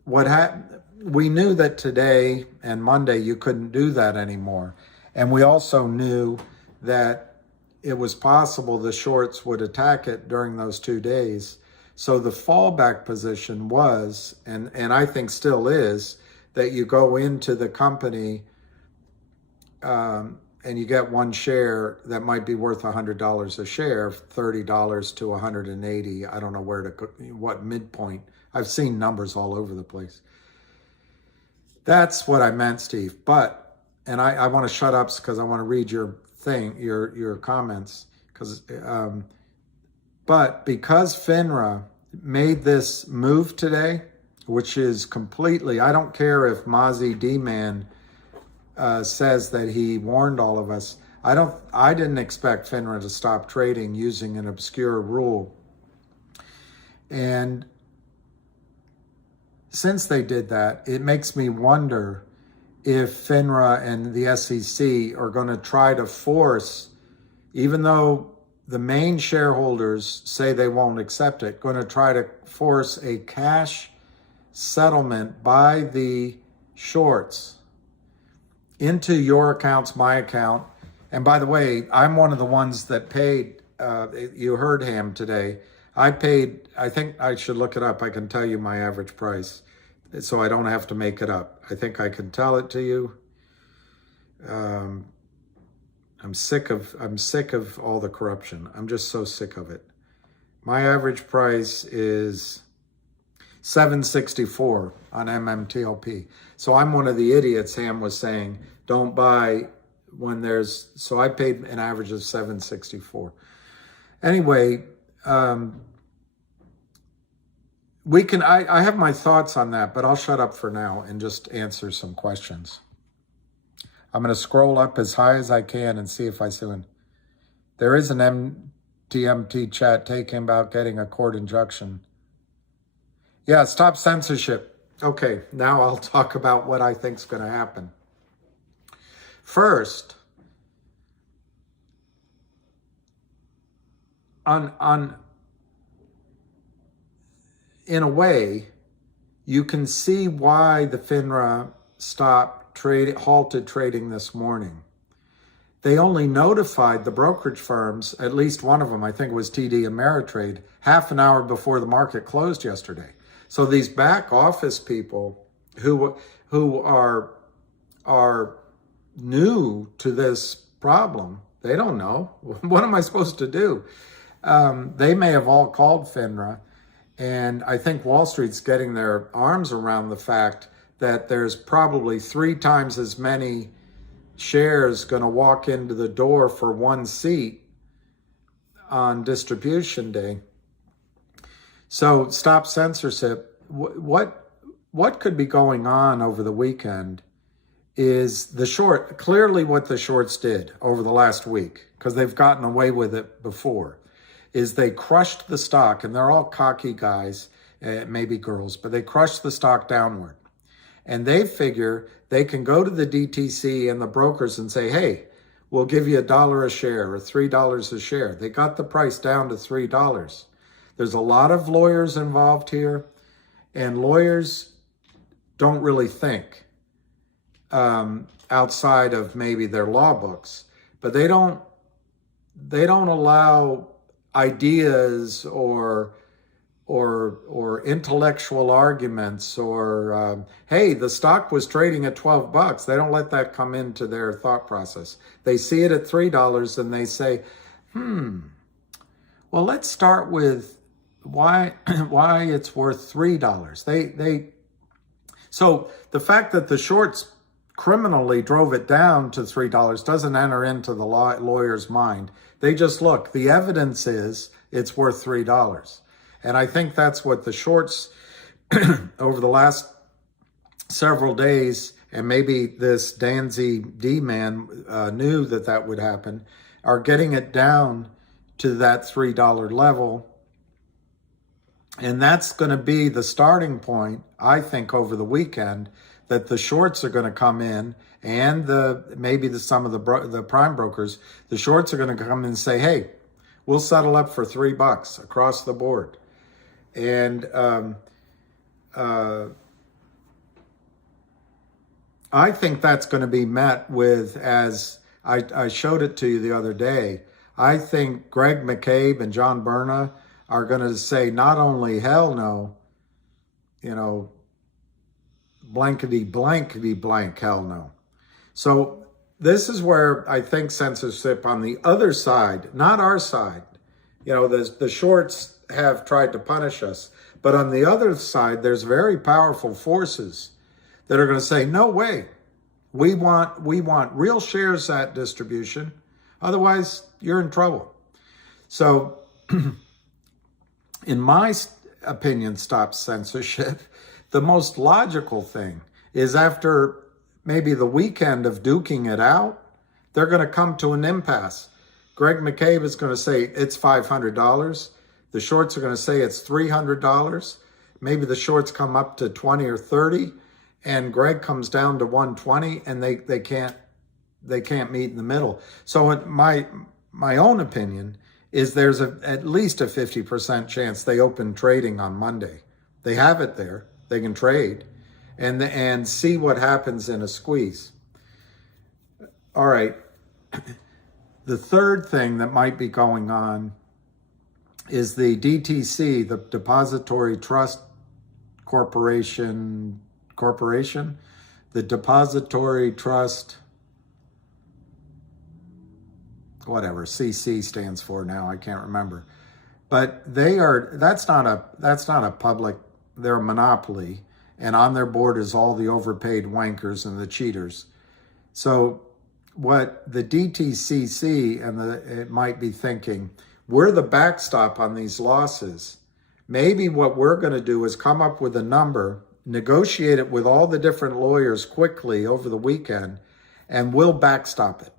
What happened? We knew that today and Monday you couldn't do that anymore. And we also knew that it was possible the shorts would attack it during those 2 days. So the fallback position was, and I think still is, that you go into the company and you get one share that might be worth $100 a share, $30 to $180. I don't know what midpoint. I've seen numbers all over the place. That's what I meant, Steve. But, and I want to shut up because I want to read your thing, your comments. But because Finra made this move today, which is completely, I don't care if Mozzie D-Man says that he warned all of us. I didn't expect Finra to stop trading using an obscure rule. And since they did that, it makes me wonder if Finra and the SEC are going to try to force, even though the main shareholders say they won't accept it, going to try to force a cash settlement by the shorts into your accounts, my account. And by the way, I'm one of the ones that paid, you heard Ham today. I paid, I think I should look it up. I can tell you my average price so I don't have to make it up. I think I can tell it to you. I'm sick of all the corruption. I'm just so sick of it. My average price is $7.64 on MMTLP. So I'm one of the idiots Ham was saying, don't buy when there's, so I paid an average of $7.64. Anyway, I have my thoughts on that, but I'll shut up for now and just answer some questions. I'm going to scroll up as high as I can and see if I see one. There is an MTMT chat taking about getting a court injunction. Yeah, stop censorship. Okay, now I'll talk about what I think is going to happen. First, in a way, you can see why the Finra halted trading this morning. They only notified the brokerage firms, at least one of them, I think it was TD Ameritrade, half an hour before the market closed yesterday. So these back office people who are new to this problem, they don't know. What am I supposed to do? They may have all called Finra, and I think Wall Street's getting their arms around the fact that there's probably 3 times as many shares going to walk into the door for one seat on distribution day. So stop censorship. What could be going on over the weekend is clearly what the shorts did over the last week, because they've gotten away with it before, is they crushed the stock, and they're all cocky guys, maybe girls, but they crushed the stock downward. And they figure they can go to the DTC and the brokers and say, hey, we'll give you $1 a share or $3 a share. They got the price down to $3. There's a lot of lawyers involved here, and lawyers don't really think outside of maybe their law books, but they don't allow ideas or intellectual arguments or hey, the stock was trading at $12. They don't let that come into their thought process. They see it at $3 and they say, well, let's start with why it's worth $3. So the fact that the shorts criminally drove it down to $3 doesn't enter into the lawyer's mind. They just look, the evidence is it's worth $3. And I think that's what the shorts over the last several days, and maybe this Danzy D man knew that would happen, are getting it down to that $3 level. And that's going to be the starting point, I think, over the weekend, that the shorts are going to come in, and some of the prime brokers, the shorts are going to come in and say, hey, we'll settle up for $3 across the board. And I think that's going to be met with, as I showed it to you the other day, I think Greg McCabe and John Berna are going to say not only hell no, blankety blank hell no. So this is where I think censorship on the other side, not our side, the shorts have tried to punish us, but on the other side, there's very powerful forces that are going to say, no way, we want real shares at distribution, otherwise you're in trouble. So in my opinion, stop censorship. The most logical thing is, after maybe the weekend of duking it out, they're going to come to an impasse. Greg McCabe is going to say it's $500. The shorts are going to say it's $300. Maybe the shorts come up to 20 or 30, and Greg comes down to 120, and they can't meet in the middle. So my own opinion is there's at least a 50% chance they open trading on Monday. They have it there. They can trade and see what happens in a squeeze. All right. The third thing that might be going on is the DTC, the Depository Trust Corporation, the Depository Trust, whatever CC stands for now, I can't remember. But that's not a public, they're a monopoly, and on their board is all the overpaid wankers and the cheaters. So what the DTCC it might be thinking, we're the backstop on these losses. Maybe what we're going to do is come up with a number, negotiate it with all the different lawyers quickly over the weekend, and we'll backstop it.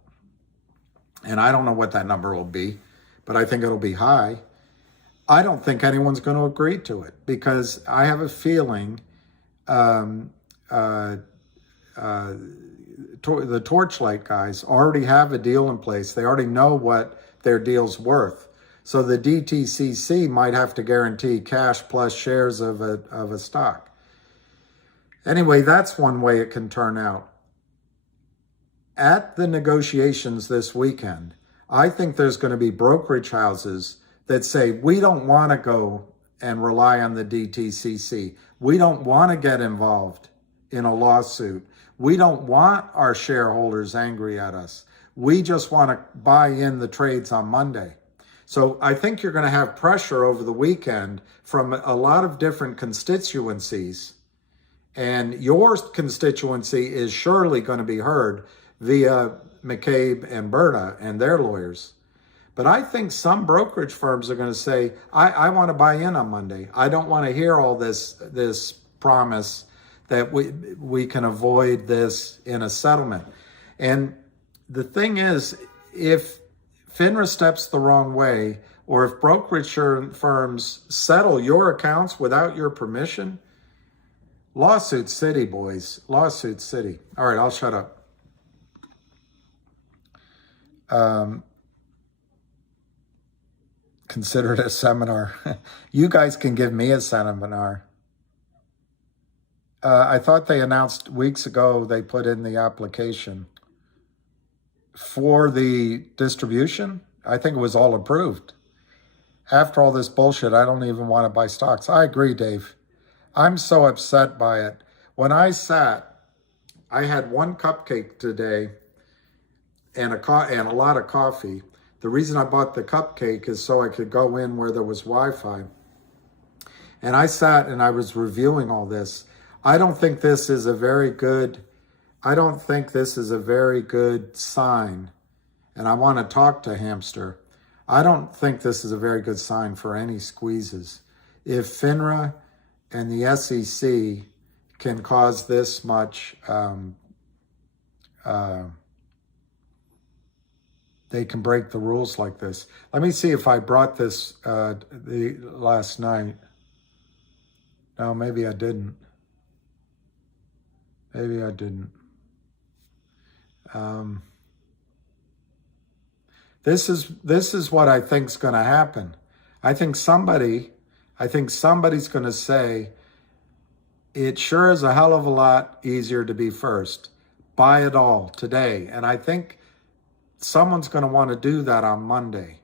And I don't know what that number will be, but I think it'll be high. I don't think anyone's going to agree to it, because I have a feeling um, the Torchlight guys already have a deal in place. They already know what their deal's worth. So the DTCC might have to guarantee cash plus shares of a stock. Anyway, that's one way it can turn out. At the negotiations this weekend, I think there's going to be brokerage houses that say, we don't want to go and rely on the DTCC. We don't want to get involved in a lawsuit. We don't want our shareholders angry at us. We just want to buy in the trades on Monday. So I think you're going to have pressure over the weekend from a lot of different constituencies. And your constituency is surely going to be heard via McCabe and Berta and their lawyers. But I think some brokerage firms are going to say, I want to buy in on Monday. I don't want to hear all this promise that we can avoid this in a settlement. And the thing is, if Finra steps the wrong way, or if brokerage firms settle your accounts without your permission, lawsuit city, boys, lawsuit city. All right, I'll shut up. Consider it a seminar. You guys can give me a seminar. I thought they announced weeks ago they put in the application for the distribution. I think it was all approved. After all this bullshit, I don't even want to buy stocks. I agree, Dave. I'm so upset by it. When I sat, I had one cupcake today and a lot of coffee. The reason I bought the cupcake is so I could go in where there was Wi-Fi. And I sat and I was reviewing all this. I don't think this is a very good sign. And I want to talk to Hamster. I don't think this is a very good sign for any squeezes. If Finra and the SEC can cause this much, they can break the rules like this. Let me see if I brought this the last night. No, maybe I didn't. Maybe I didn't. This is what I think is going to happen. I think somebody's going to say, it sure is a hell of a lot easier to be first. Buy it all today. And I think someone's going to want to do that on Monday.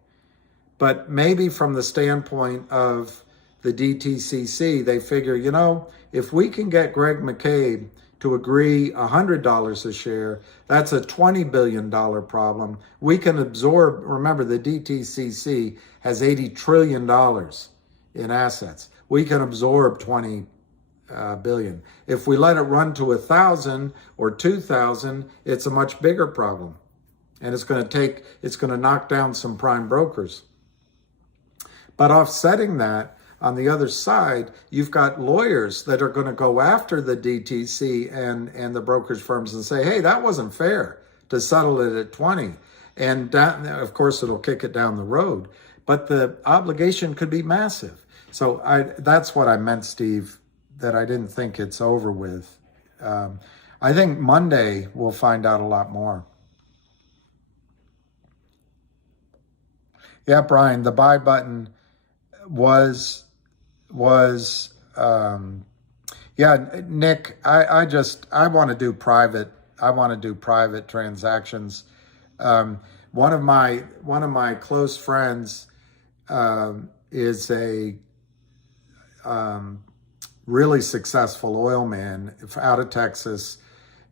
But maybe from the standpoint of the DTCC, they figure, if we can get Greg McCabe to agree $100 a share, that's a $20 billion problem. We can absorb, remember the DTCC has $80 trillion in assets. We can absorb 20 billion. If we let it run to 1,000 or 2,000, it's a much bigger problem. And it's going to knock down some prime brokers. But offsetting that, on the other side, you've got lawyers that are going to go after the DTC and the brokerage firms and say, hey, that wasn't fair to settle it at 20. And that, of course, it'll kick it down the road. But the obligation could be massive. So that's what I meant, Steve, that I didn't think it's over with. I think Monday we'll find out a lot more. Yeah, Brian, the buy button was Nick, I want to do private transactions. One of my close friends is a really successful oil man out of Texas,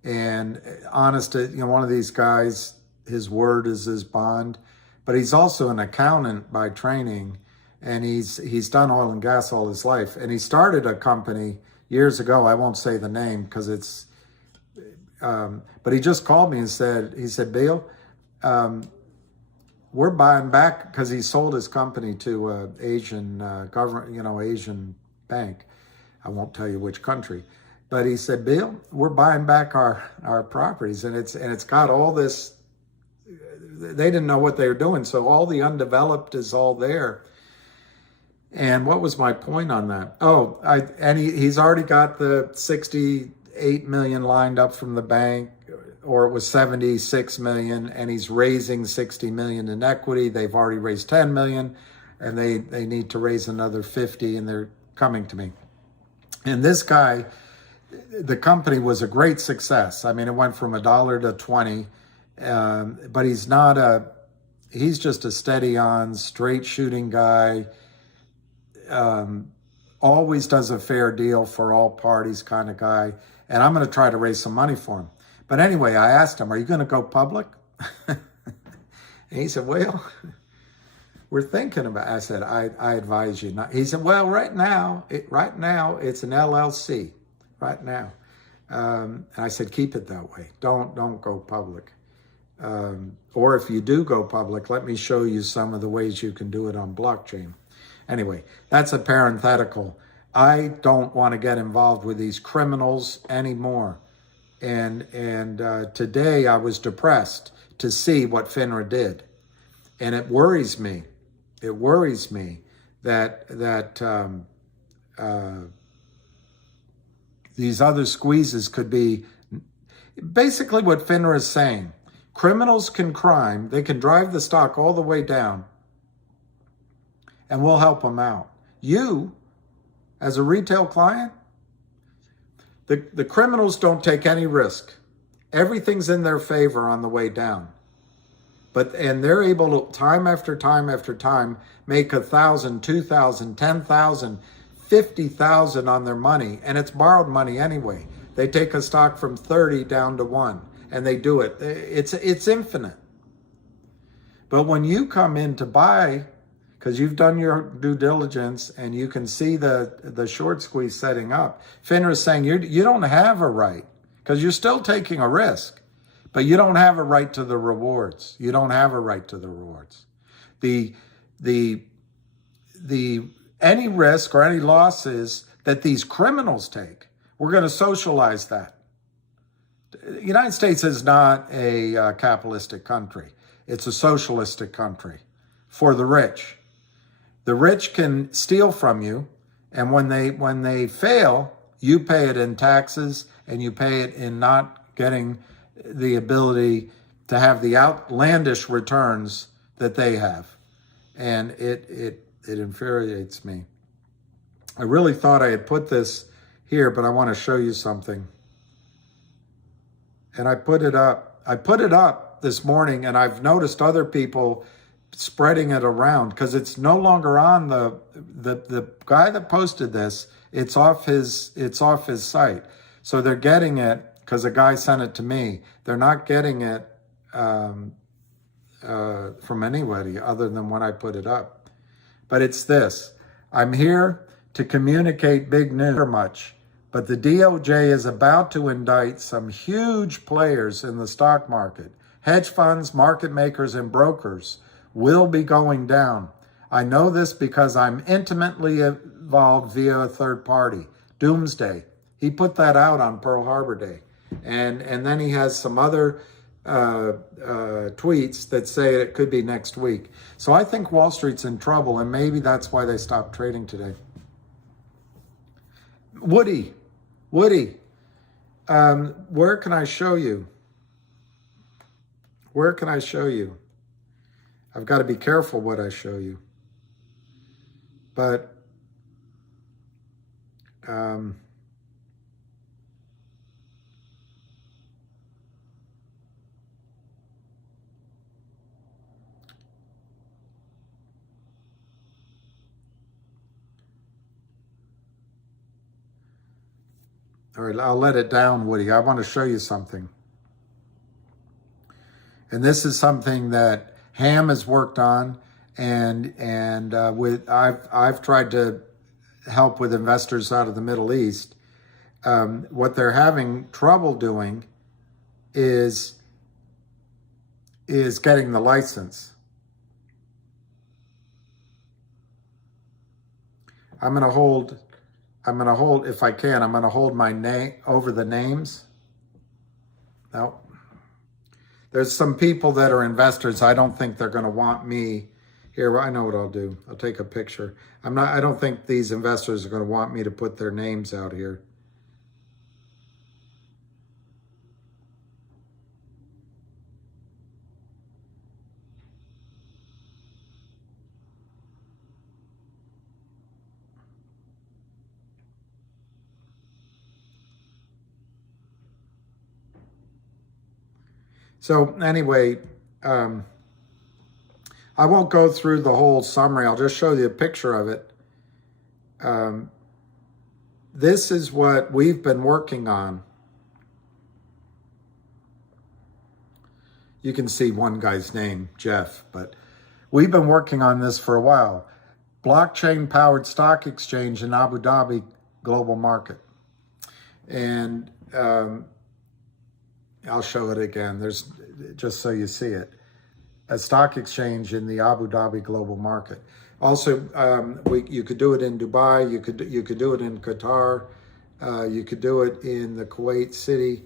and one of these guys, his word is his bond, but he's also an accountant by training. And he's done oil and gas all his life. And he started a company years ago. I won't say the name because it's, but he just called me and said, Bill, we're buying back, because he sold his company to an Asian government, Asian bank. I won't tell you which country. But he said, Bill, we're buying back our properties. And it's got all this, they didn't know what they were doing. So all the undeveloped is all there. And what was my point on that? Oh, he's already got the 68 million lined up from the bank, or it was 76 million, and he's raising 60 million in equity. They've already raised 10 million, and they need to raise another 50, and they're coming to me. And this guy, the company was a great success. I mean, it went from $1 to 20, but he's just a steady on, straight shooting guy. Always does a fair deal for all parties kind of guy. And I'm going to try to raise some money for him. But anyway, I asked him, are you going to go public? And he said, well, we're thinking about it. I said, I advise you not. He said, well, right now it's an LLC right now. And I said, keep it that way. Don't go public. Or if you do go public, let me show you some of the ways you can do it on blockchain. Anyway, that's a parenthetical. I don't want to get involved with these criminals anymore. And today I was depressed to see what Finra did. And it worries me. It worries me that these other squeezes could be basically what Finra is saying. Criminals can crime. They can drive the stock all the way down, and we'll help them out. You, as a retail client, the criminals don't take any risk. Everything's in their favor on the way down. And they're able to, time after time after time, make 1,000, 2,000, 10,000, 50,000 on their money, and it's borrowed money anyway. They take a stock from 30 down to 1, and they do it. It's infinite. But when you come in to buy, because you've done your due diligence and you can see the short squeeze setting up, Finra is saying you don't have a right, because you're still taking a risk. But you don't have a right to the rewards. You don't have a right to the rewards. Any risk or any losses that these criminals take, we're going to socialize that. The United States is not a capitalistic country. It's a socialistic country for the rich. The rich can steal from you, and when they fail, you pay it in taxes, and you pay it in not getting the ability to have the outlandish returns that they have. And it infuriates me. I really thought I had put this here, but I want to show you something. And I put it up. I put it up this morning, and I've noticed other people spreading it around, because it's no longer on the guy that posted this. It's off his site. So they're getting it because a guy sent it to me. They're not getting it from anybody other than when I put it up. But it's this. I'm here to communicate big news much, but the DOJ is about to indict some huge players in the stock market. Hedge funds, market makers, and brokers will be going down. I know this because I'm intimately involved via a third party, Doomsday. He put that out on Pearl Harbor Day. And then he has some other tweets that say it could be next week. So I think Wall Street's in trouble, and maybe that's why they stopped trading today. Woody, where can I show you? Where can I show you? I've got to be careful what I show you. But all right, I'll let it down, Woody. I want to show you something. And this is something that Ham has worked on, and I've tried to help with investors out of the Middle East. What they're having trouble doing is getting the license. I'm going to hold, if I can, I'm going to hold my name over the names. No. There's some people that are investors. I don't think they're going to want me Here, I know what I'll do. I'll take a picture. I don't think these investors are going to want me to put their names out here. So anyway, I won't go through the whole summary. I'll just show you a picture of it. This is what we've been working on. You can see one guy's name, Jeff, but we've been working on this for a while. Blockchain-powered stock exchange in Abu Dhabi global market. And I'll show it again. There's, just so you see it, a stock exchange in the Abu Dhabi global market. Also, you could do it in Dubai. You could do it in Qatar. You could do it in the Kuwait city.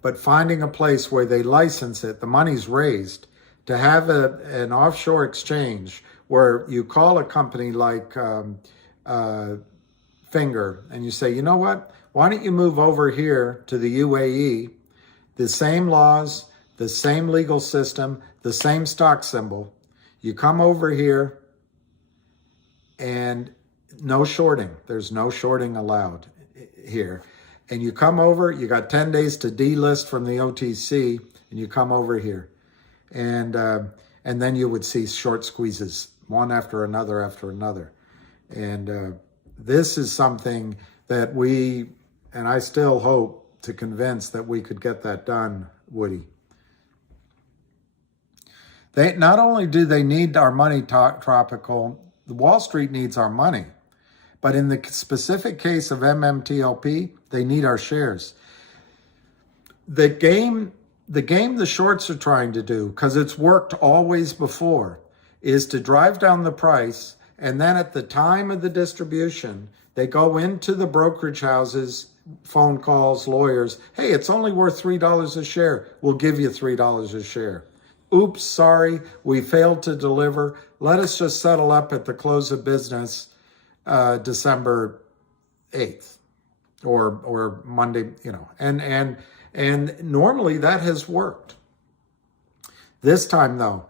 But finding a place where they license it, the money's raised, to have an offshore exchange where you call a company like Finra and you say, you know what? Why don't you move over here to the UAE? The same laws, the same legal system, the same stock symbol. You come over here and no shorting. There's no shorting allowed here. And you come over, you got 10 days to delist from the OTC, and you come over here. And then you would see short squeezes, one after another after another. And this is something that and I still hope to convince that we could get that done, Woody. Not only do they need our money, Tropical, Wall Street needs our money, but in the specific case of MMTLP, they need our shares. The game the shorts are trying to do, because it's worked always before, is to drive down the price, and then at the time of the distribution, they go into the brokerage houses, phone calls, lawyers. Hey, it's only worth $3 a share. We'll give you $3 a share. Oops, sorry, we failed to deliver. Let us just settle up at the close of business December 8th or Monday, and normally that has worked. This time though,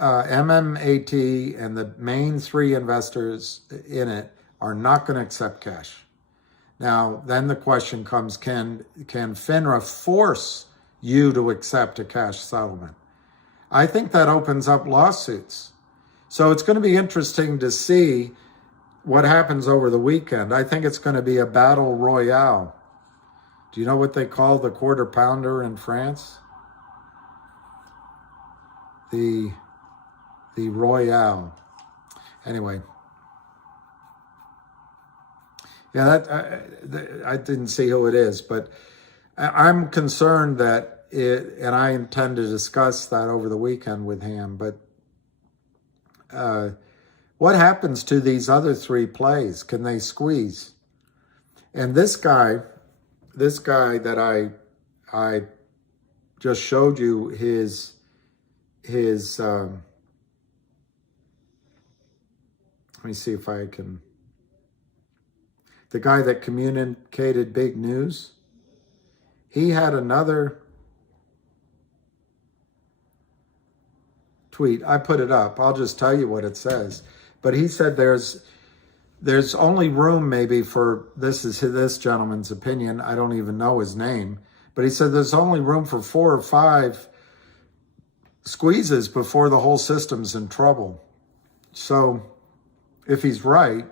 MMAT and the main three investors in it are not going to accept cash. Now, then the question comes, can Finra force you to accept a cash settlement? I think that opens up lawsuits. So it's going to be interesting to see what happens over the weekend. I think it's going to be a battle royale. Do you know what they call the quarter pounder in France? The royale. Anyway. Yeah, I didn't see who it is, but I'm concerned that and I intend to discuss that over the weekend with him, but what happens to these other three plays? Can they squeeze? And this guy that I just showed you his let me see if I can. The guy that communicated big news, he had another tweet. I put it up. I'll just tell you what it says. But he said there's only room maybe for, this gentleman's opinion. I don't even know his name. But he said there's only room for 4 or 5 squeezes before the whole system's in trouble. So if he's right,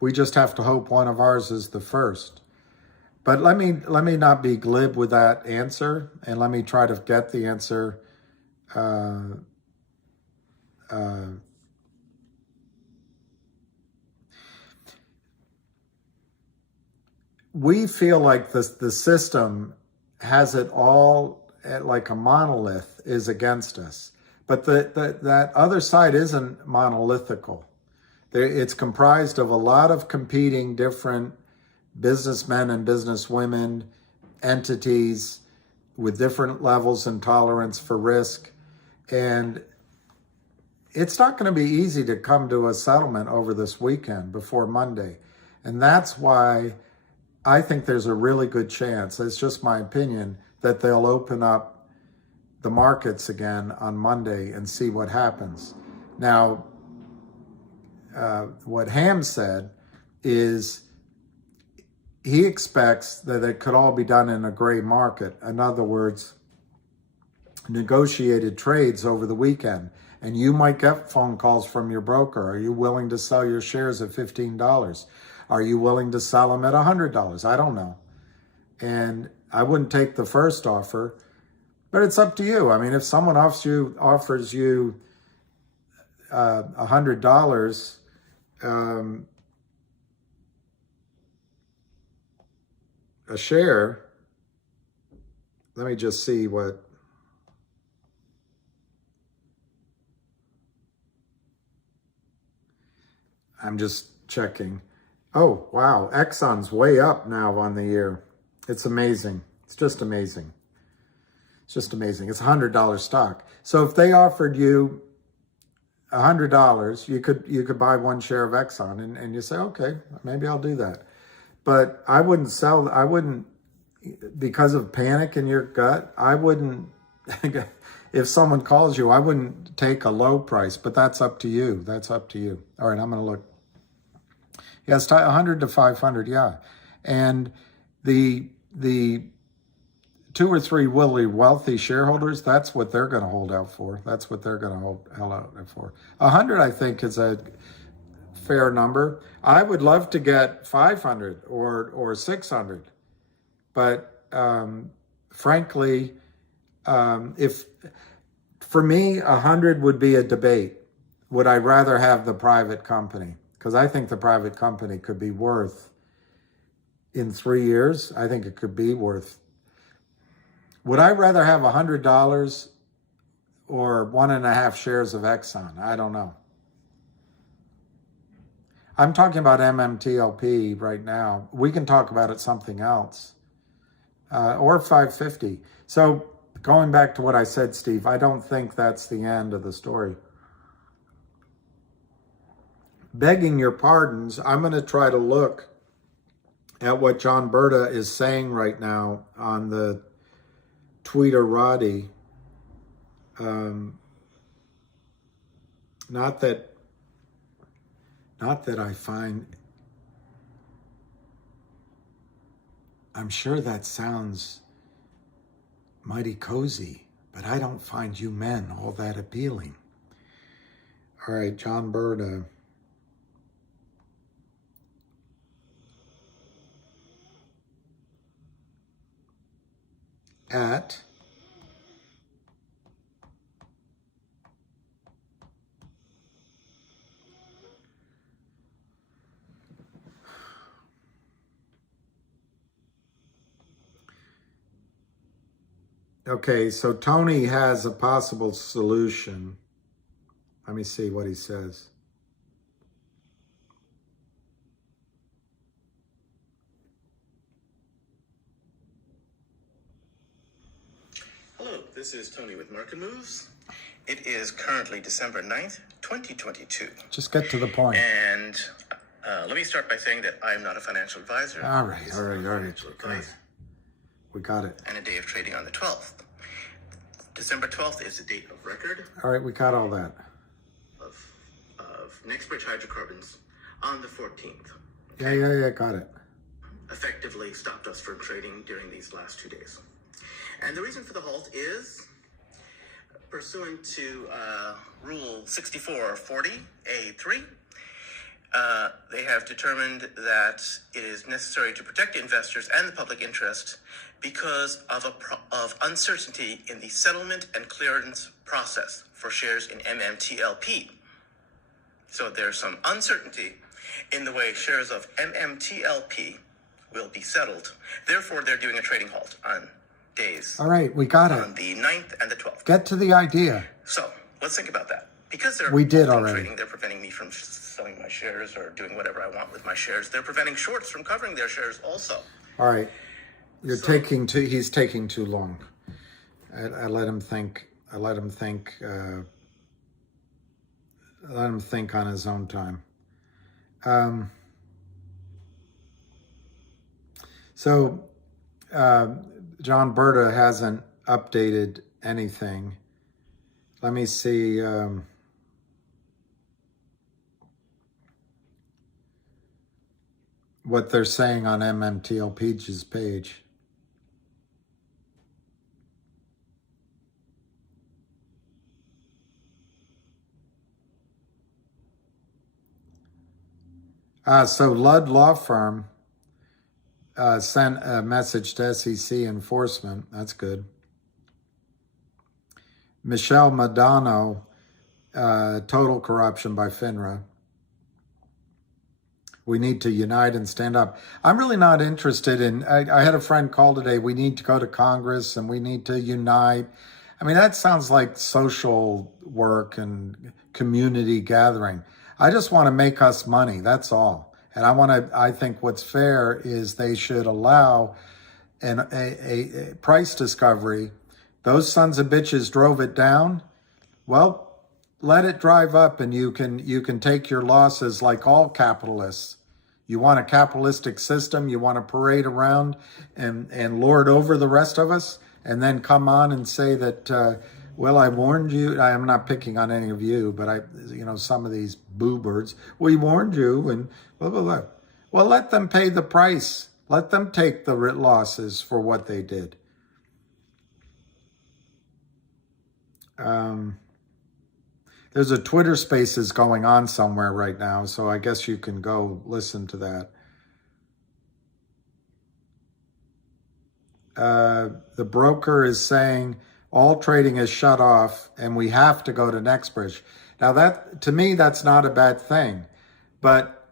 we just have to hope one of ours is the first. But let me not be glib with that answer, and let me try to get the answer. We feel like the system has it all like a monolith is against us. But that other side isn't monolithical. It's comprised of a lot of competing different businessmen and businesswomen, entities with different levels and tolerance for risk. And it's not going to be easy to come to a settlement over this weekend before Monday. And that's why I think there's a really good chance, it's just my opinion, that they'll open up the markets again on Monday and see what happens. Now, what Ham said is he expects that it could all be done in a gray market. In other words, negotiated trades over the weekend. And you might get phone calls from your broker. Are you willing to sell your shares at $15? Are you willing to sell them at $100? I don't know. And I wouldn't take the first offer, but it's up to you. I mean, if someone offers you $100 a share, let me just see what. I'm just checking. Oh, wow. Exxon's way up now on the year. It's amazing. It's just amazing. It's just amazing. It's a $100 stock. So if they offered you $100, you could buy one share of Exxon and you say, okay, maybe I'll do that. But I wouldn't sell, I wouldn't, because of panic in your gut, I wouldn't, if someone calls you, I wouldn't take a low price, but that's up to you. That's up to you. All right, I'm going to look. Yes, 100 to 500, yeah. And the 2 or 3 really wealthy shareholders, that's what they're going to hold out for. That's what they're going to hold out for. 100, I think, is a fair number. I would love to get 500 or 600, but frankly, if for me 100 would be a debate. Would I rather have the private company? Because I think the private company could be worth, in 3 years, I think it could be worth. Would I rather have $100 or 1.5 shares of Exxon? I don't know. I'm talking about MMTLP right now. We can talk about it something else. Or 550. So going back to what I said, Steve, I don't think that's the end of the story. Begging your pardons, I'm going to try to look at what John Berta is saying right now on the Tweeterati. Not that I find, I'm sure that sounds mighty cozy, but I don't find you men all that appealing. All right, John Berta. At okay, so Tony has a possible solution. Let me see what he says. Hello, this is Tony with Market Moves. It is currently December 9th, 2022. Just get to the point. And let me start by saying that I'm not a financial advisor. All right. We got it. And a day of trading on the 12th. December 12th is the date of record. All right, we got all that. Of Nexbridge Hydrocarbons on the 14th. Yeah, got it. Effectively stopped us from trading during these last 2 days. And the reason for the halt is pursuant to Rule 6440A3. They have determined that it is necessary to protect investors and the public interest because of uncertainty in the settlement and clearance process for shares in MMTLP. So there's some uncertainty in the way shares of MMTLP will be settled. Therefore, they're doing a trading halt on days. All right, we got it. On the 9th and the 12th. Get to the idea. So let's think about that. Because they're trading, they're preventing me from selling my shares or doing whatever I want with my shares. They're preventing shorts from covering their shares also. All right. He's taking too long. I let him think let him think on his own time. So John Berta hasn't updated anything. Let me see. What they're saying on MMTLP's page. So Ludd Law Firm sent a message to SEC enforcement. That's good. Michelle Madano, total corruption by Finra. We need to unite and stand up. I'm really not interested in, I had a friend call today, we need to go to Congress and we need to unite. I mean, that sounds like social work and community gathering. I just want to make us money, that's all. And I think what's fair is they should allow a price discovery. Those sons of bitches drove it down. Well, let it drive up and you can take your losses like all capitalists. You want a capitalistic system, you want to parade around and lord over the rest of us, and then come on and say that, well, I warned you. I'm not picking on any of you, but some of these boo birds, we warned you and blah, blah, blah. Well, let them pay the price. Let them take the losses for what they did. There's a Twitter Spaces going on somewhere right now, so I guess you can go listen to that. The broker is saying all trading is shut off and we have to go to NextBridge. Now that, to me, that's not a bad thing. But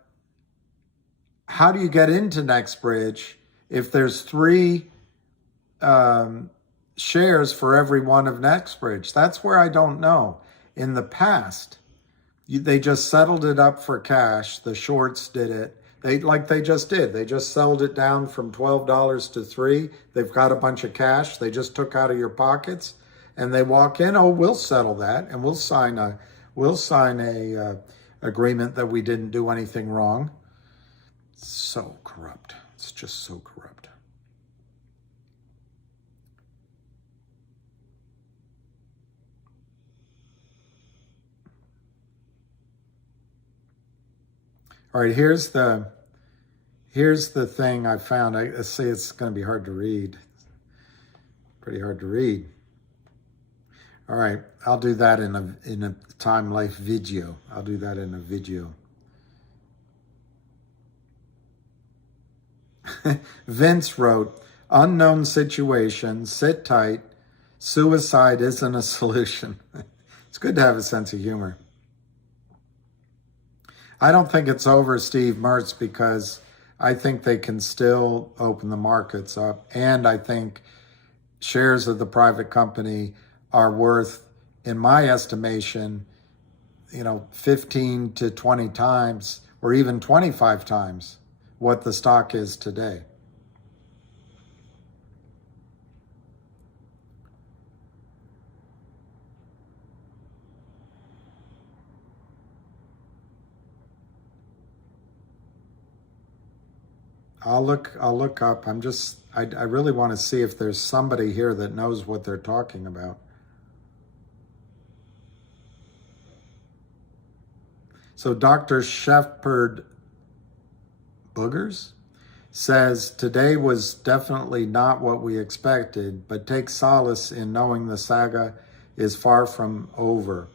how do you get into NextBridge if there's 3 shares for every one of NextBridge? That's where I don't know. In the past, they just settled it up for cash. The shorts did it. They just did. They just settled it down from $12 to $3. They've got a bunch of cash. They just took out of your pockets, and they walk in. Oh, we'll settle that, and we'll sign a agreement that we didn't do anything wrong. So corrupt. It's just so corrupt. All right, here's the thing I found. I see it's going to be hard to read. Pretty hard to read. All right, I'll do that in a time life video. I'll do that in a video. Vince wrote, unknown situation, sit tight, suicide isn't a solution. It's good to have a sense of humor. I don't think it's over, Steve Mertz, because I think they can still open the markets up. And I think shares of the private company are worth, in my estimation, 15 to 20 times or even 25 times what the stock is today. I'll look up. I really want to see if there's somebody here that knows what they're talking about. So Dr. Shepard Boogers says, today was definitely not what we expected, but take solace in knowing the saga is far from over.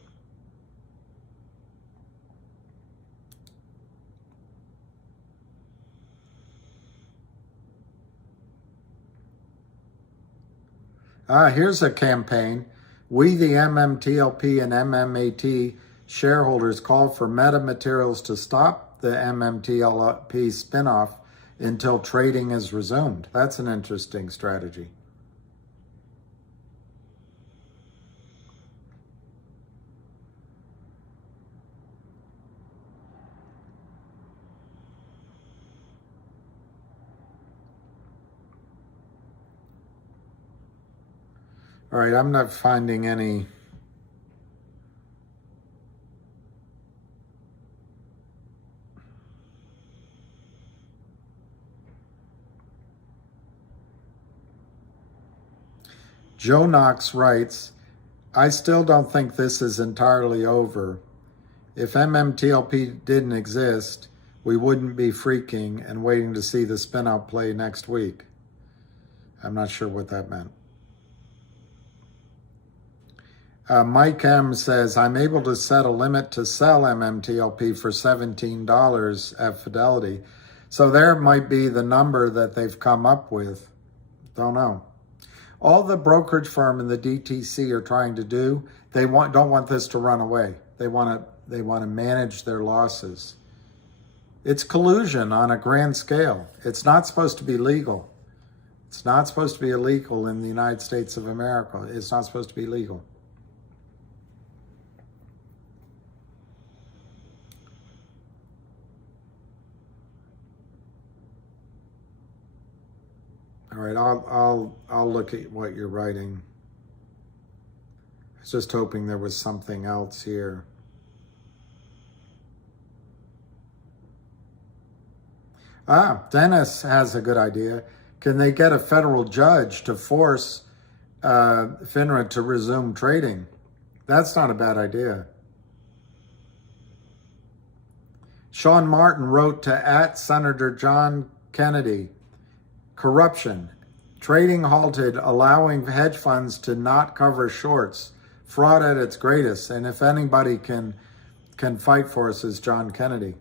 Here's a campaign. We, the MMTLP and MMAT shareholders, call for Meta Materials to stop the MMTLP spinoff until trading is resumed. That's an interesting strategy. All right, I'm not finding any. Joe Knox writes, I still don't think this is entirely over. If MMTLP didn't exist, we wouldn't be freaking and waiting to see the spin-out play next week. I'm not sure what that meant. Mike M says, I'm able to set a limit to sell MMTLP for $17 at Fidelity. So there might be the number that they've come up with. Don't know. All the brokerage firm and the DTC are trying to do, they don't want this to run away. They want to manage their losses. It's collusion on a grand scale. It's not supposed to be legal. It's not supposed to be illegal in the United States of America. It's not supposed to be legal. All right, I'll look at what you're writing. I was just hoping there was something else here. Dennis has a good idea. Can they get a federal judge to force Finra to resume trading? That's not a bad idea. Sean Martin wrote to @Senator John Kennedy, corruption, trading halted, allowing hedge funds to not cover shorts, fraud at its greatest. And if anybody can fight for us is John Kennedy.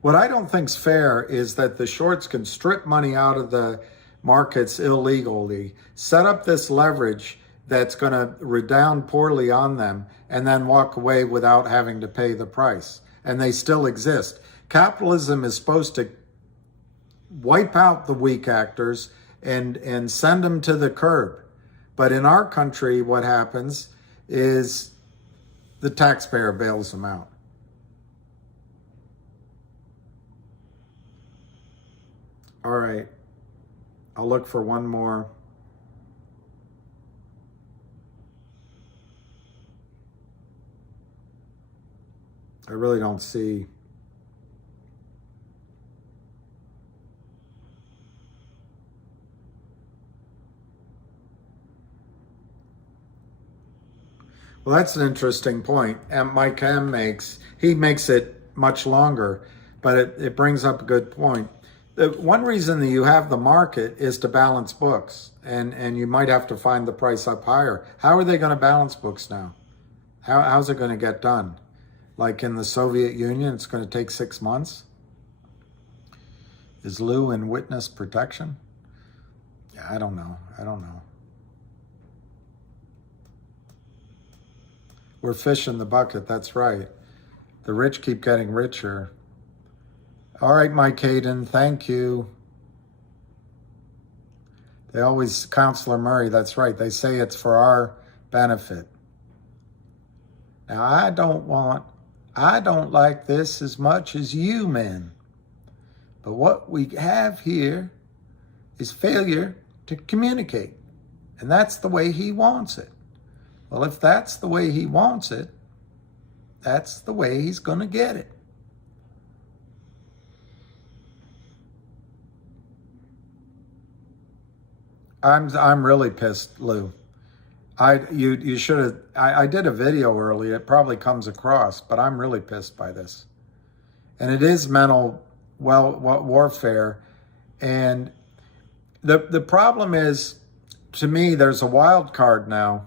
What I don't think's fair is that the shorts can strip money out of the markets illegally, set up this leverage that's going to redound poorly on them, and then walk away without having to pay the price. And they still exist. Capitalism is supposed to wipe out the weak actors and send them to the curb. But in our country, what happens is the taxpayer bails them out. All right, I'll look for one more. I really don't see. Well, that's an interesting point. And Mike M makes it much longer, but it brings up a good point. The one reason that you have the market is to balance books, and you might have to find the price up higher. How are they going to balance books now? How's it going to get done? Like in the Soviet Union, it's going to take 6 months? Is Lou in witness protection? Yeah, I don't know. We're fish in the bucket, that's right. The rich keep getting richer. All right, Mike Hayden, thank you. They always, Counselor Murray, that's right. They say it's for our benefit. Now, I don't like this as much as you men. But what we have here is failure to communicate. And that's the way he wants it. Well, if that's the way he wants it, that's the way he's going to get it. I'm really pissed, Lou. You should have. I did a video earlier. It probably comes across, but I'm really pissed by this, and it is mental warfare. And the problem is, to me, there's a wild card now.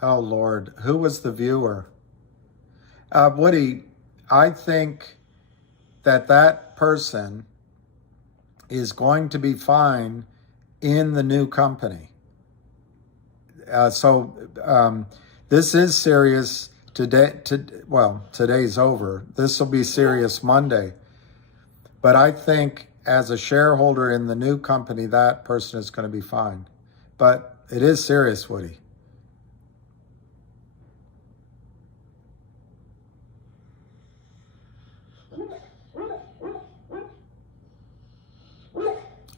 Oh Lord, who was the viewer? Woody, I think that person is going to be fine in the new company. This is serious today. Today's over. This will be serious Monday. But I think as a shareholder in the new company, that person is going to be fine. But it is serious, Woody.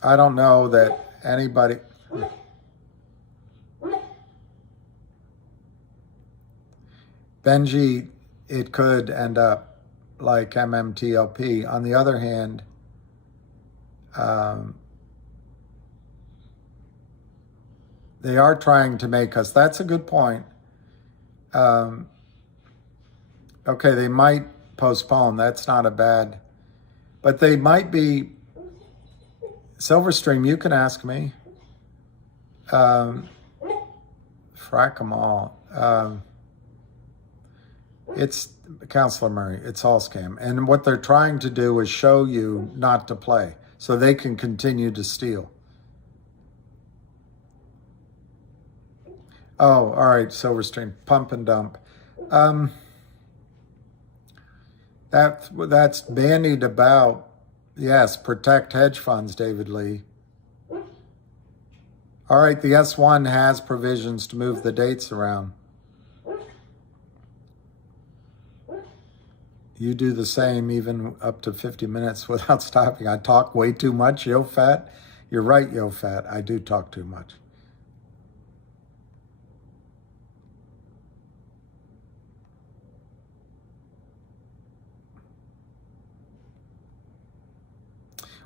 I don't know that anybody... Benji, it could end up like MMTLP. On the other hand, they are trying to make us, that's a good point. Okay, they might postpone, that's not a bad, but they might be, Silverstream, you can ask me. Frack them all. It's Counselor Murray, it's all scam. And what they're trying to do is show you not to play so they can continue to steal. Oh, all right, Silverstream, pump and dump. That's bandied about. Yes, protect hedge funds, David Lee. All right, the S1 has provisions to move the dates around. You do the same, even up to 50 minutes without stopping. I talk way too much, Yo Fat. You're right, Yo Fat. I do talk too much.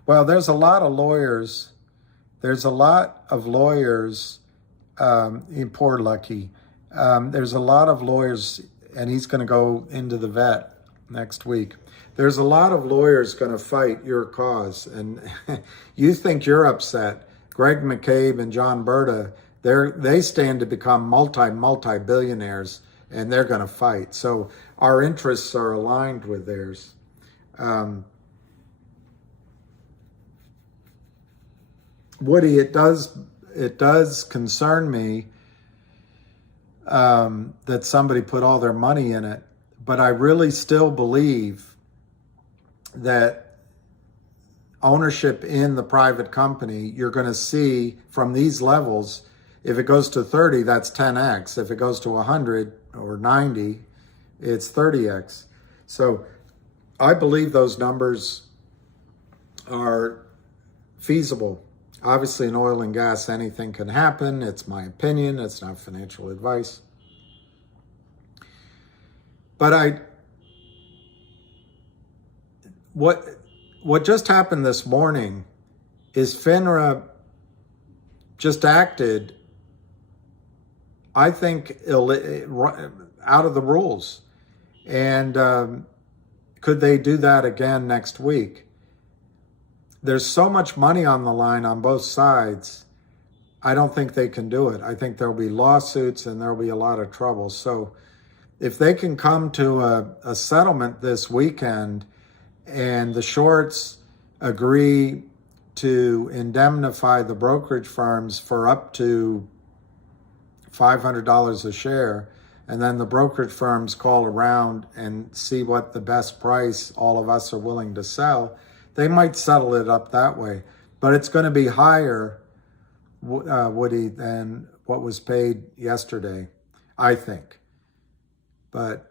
Well, there's a lot of lawyers. There's a lot of lawyers, poor Lucky. There's a lot of lawyers, and he's going to go into the vet next week. There's a lot of lawyers going to fight your cause, and you think you're upset. Greg McCabe and John Berta, they stand to become multi-billionaires, and they're going to fight. So our interests are aligned with theirs. Woody, it does concern me that somebody put all their money in it, but I really still believe that ownership in the private company, you're going to see from these levels, if it goes to 30, that's 10x. If it goes to 100 or 90, it's 30x. So I believe those numbers are feasible. Obviously, in oil and gas, anything can happen. It's my opinion. It's not financial advice. But what just happened this morning is Finra just acted, I think, out of the rules. And could they do that again next week? There's so much money on the line on both sides. I don't think they can do it. I think there'll be lawsuits and there'll be a lot of trouble. So if they can come to a settlement this weekend and the shorts agree to indemnify the brokerage firms for up to $500 a share, and then the brokerage firms call around and see what the best price all of us are willing to sell, they might settle it up that way. But it's going to be higher, Woody, than what was paid yesterday, I think. But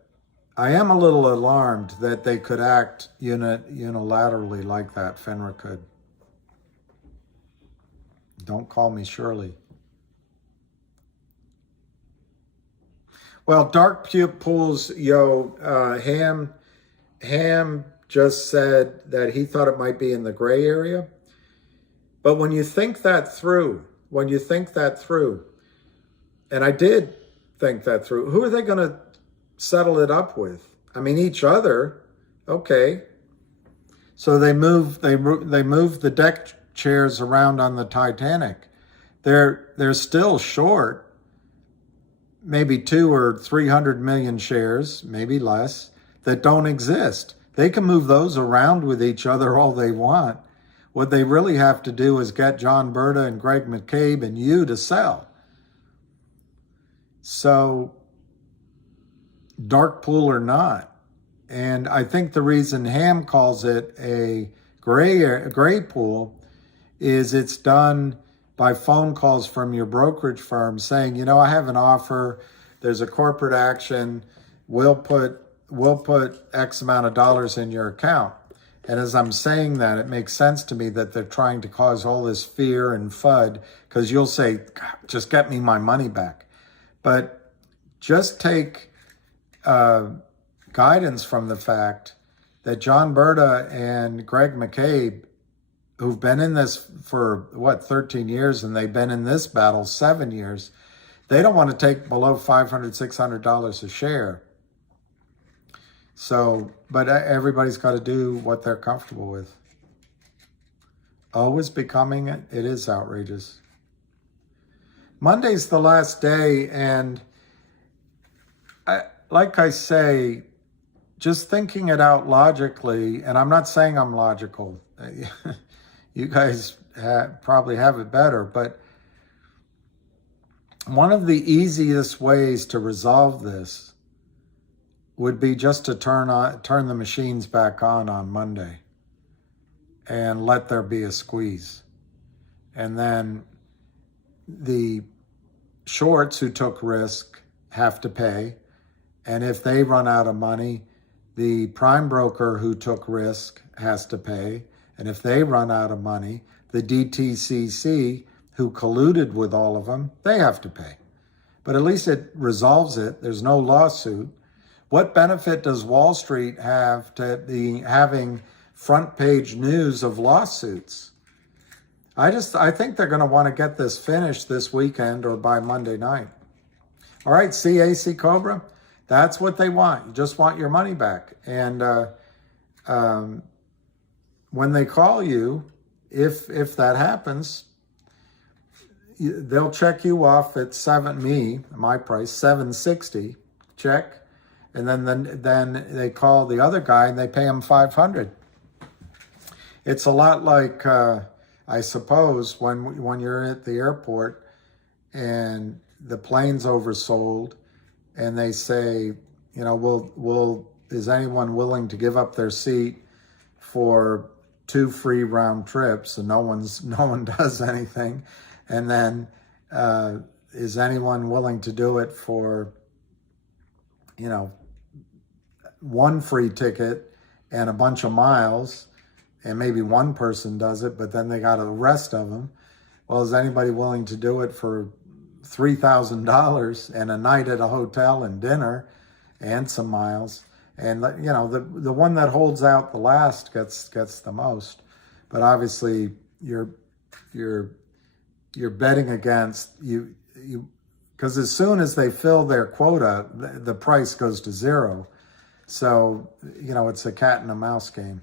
I am a little alarmed that they could act unilaterally like that, Finra could. Don't call me Shirley. Well, dark pools, Ham just said that he thought it might be in the gray area. But when you think that through, and I did think that through, who are they going to settle it up with? I mean, each other, okay. So they move the deck chairs around on the Titanic. They're still short, maybe 200 or 300 million shares, maybe less, that don't exist. They can move those around with each other all they want. What they really have to do is get John Berta and Greg McCabe and you to sell. So, dark pool or not. And I think the reason Ham calls it a gray pool is it's done by phone calls from your brokerage firm saying, I have an offer, there's a corporate action, we'll put X amount of dollars in your account. And as I'm saying that, it makes sense to me that they're trying to cause all this fear and FUD, because you'll say, just get me my money back. But just take guidance from the fact that John Berta and Greg McCabe, who've been in this for, 13 years, and they've been in this battle 7 years, they don't want to take below $500, $600 a share. So, but everybody's got to do what they're comfortable with. Always becoming it. It is outrageous. Monday's the last day, and like I say, just thinking it out logically, and I'm not saying I'm logical. You guys probably have it better, but one of the easiest ways to resolve this would be just to turn the machines back on Monday and let there be a squeeze. And then the shorts who took risk have to pay. And if they run out of money, the prime broker who took risk has to pay. And if they run out of money, the DTCC who colluded with all of them, they have to pay. But at least it resolves it. There's no lawsuit. What benefit does Wall Street have to be having front page news of lawsuits? I think they're going to want to get this finished this weekend or by Monday night. All right, CAC Cobra, that's what they want. You just want your money back. And when they call you, if that happens, they'll check you off at my price, $760, check. And then they call the other guy and they pay him $500. It's a lot like, I suppose, when you're at the airport and the plane's oversold and they say, is anyone willing to give up their seat for 2 free round trips, and no one does anything. And then is anyone willing to do it for 1 free ticket and a bunch of miles, and maybe one person does it, but then they got the rest of them. Well, is anybody willing to do it for $3,000 and a night at a hotel and dinner and some miles? And the one that holds out the last gets the most. But obviously you're betting against you because as soon as they fill their quota, the price goes to zero. So it's a cat and a mouse game.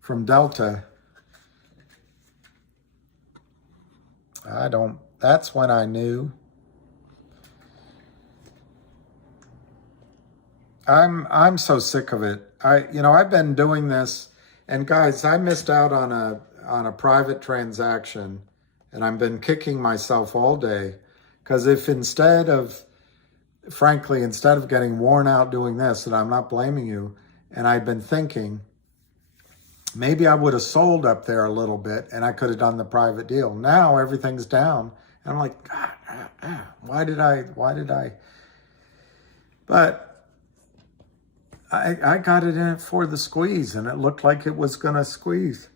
From Delta, that's when I knew. I'm so sick of it. I've been doing this, and guys, I missed out on a private transaction, and I've been kicking myself all day, because if instead of getting worn out doing this, and I'm not blaming you, and I've been thinking, maybe I would have sold up there a little bit and I could have done the private deal. Now everything's down. And I'm like, why did I? But I got it in it for the squeeze, and it looked like it was going to squeeze.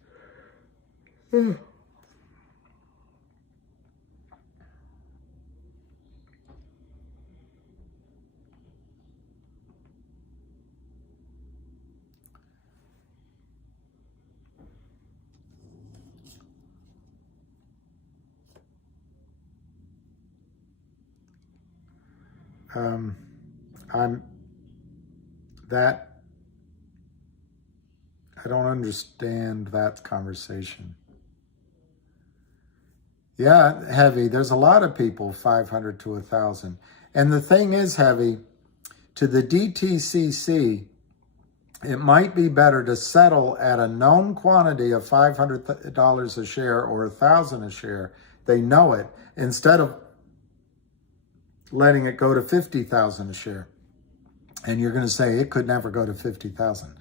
I don't understand that conversation. Yeah, Heavy, there's a lot of people, 500 to 1,000. And the thing is, Heavy, to the DTCC, it might be better to settle at a known quantity of $500 a share or $1,000 a share. They know it, instead of letting it go to 50,000 a share. And you're going to say it could never go to 50,000.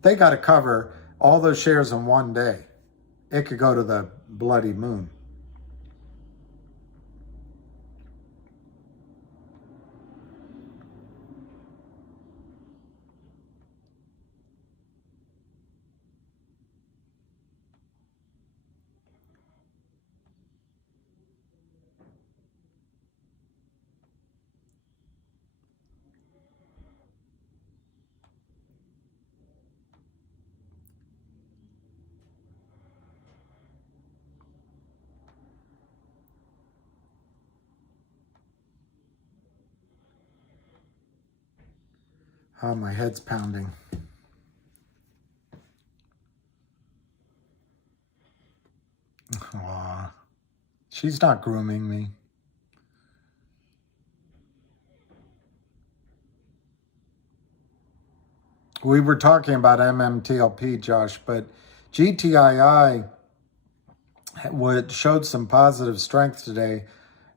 They got to cover all those shares in one day. It could go to the bloody moon. Oh, my head's pounding. Aw, she's not grooming me. We were talking about MMTLP, Josh, but GTII showed some positive strength today.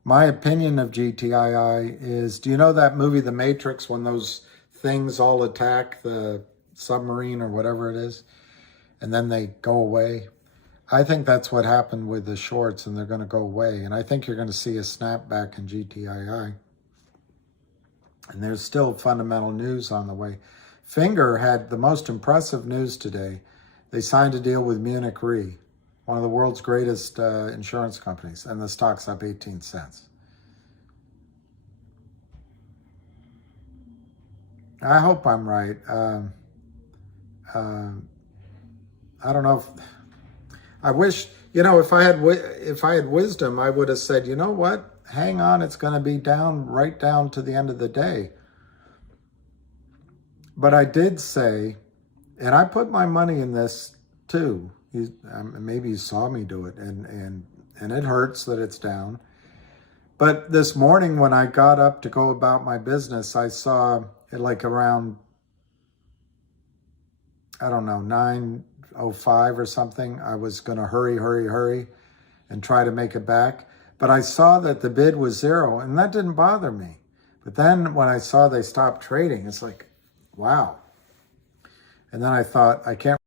My opinion of GTII is, do you know that movie, The Matrix, when those things all attack the submarine or whatever it is, and then they go away? I think that's what happened with the shorts, and they're going to go away. And I think you're going to see a snapback in GTII. And there's still fundamental news on the way. Finra had the most impressive news today. They signed a deal with Munich Re, one of the world's greatest insurance companies, and the stock's up 18 cents. I hope I'm right. I don't know if... I wish, if I had wisdom, I would have said, you know what? Hang on, it's going to be down right down to the end of the day. But I did say, and I put my money in this too. Maybe you saw me do it, and it hurts that it's down. But this morning when I got up to go about my business, I saw it like around, I don't know, 9:05 or something. I was going to hurry and try to make it back. But I saw that the bid was 0, and that didn't bother me. But then when I saw they stopped trading, it's like, wow. And then I thought, I can't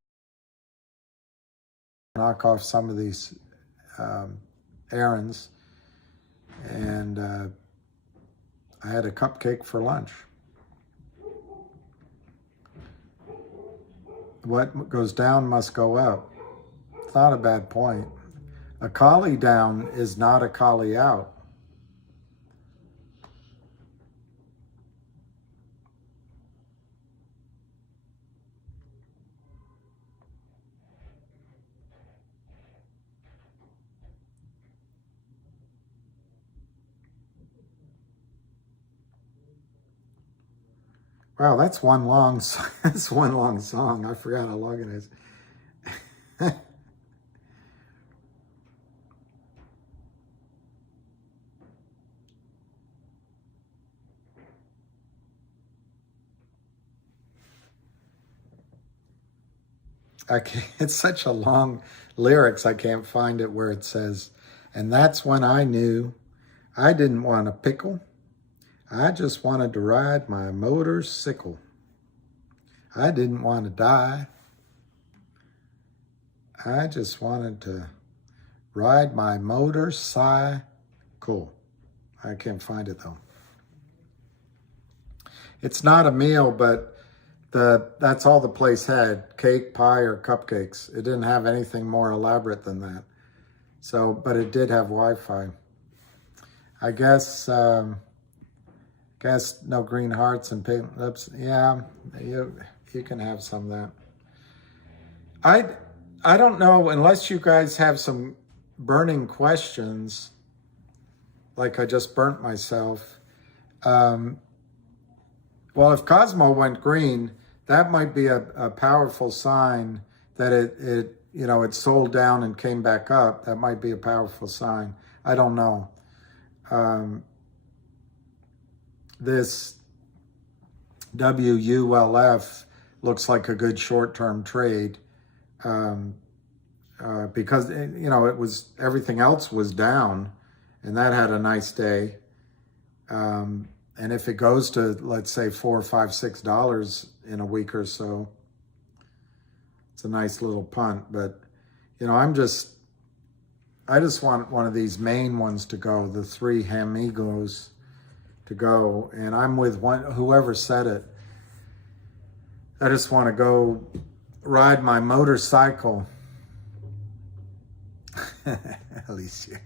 knock off some of these errands. And I had a cupcake for lunch. What goes down must go up. It's not a bad point. A collie down is not a collie out. Wow, that's one long song. I forgot how long it is. It's such a long lyrics, I can't find it where it says, and that's when I knew I didn't want a pickle. I just wanted to ride my motorcycle. I didn't want to die. I just wanted to ride my motorcycle. I can't find it though. It's not a meal, but that's all the place had, cake, pie, or cupcakes. It didn't have anything more elaborate than that. So, but it did have Wi-Fi. I guess no green hearts and pink lips. Yeah, you can have some of that. I don't know, unless you guys have some burning questions, like I just burnt myself. Well, if Cosmo went green, that might be a powerful sign that it sold down and came back up. That might be a powerful sign. I don't know. This WULF looks like a good short-term trade because it was, everything else was down, and that had a nice day. And if it goes to, let's say, $4, $5, $6 in a week or so, it's a nice little punt. But I just want one of these main ones to go, the 3 Hamigos to go, and I'm with whoever said it. I just want to go ride my motorcycle. Alicia.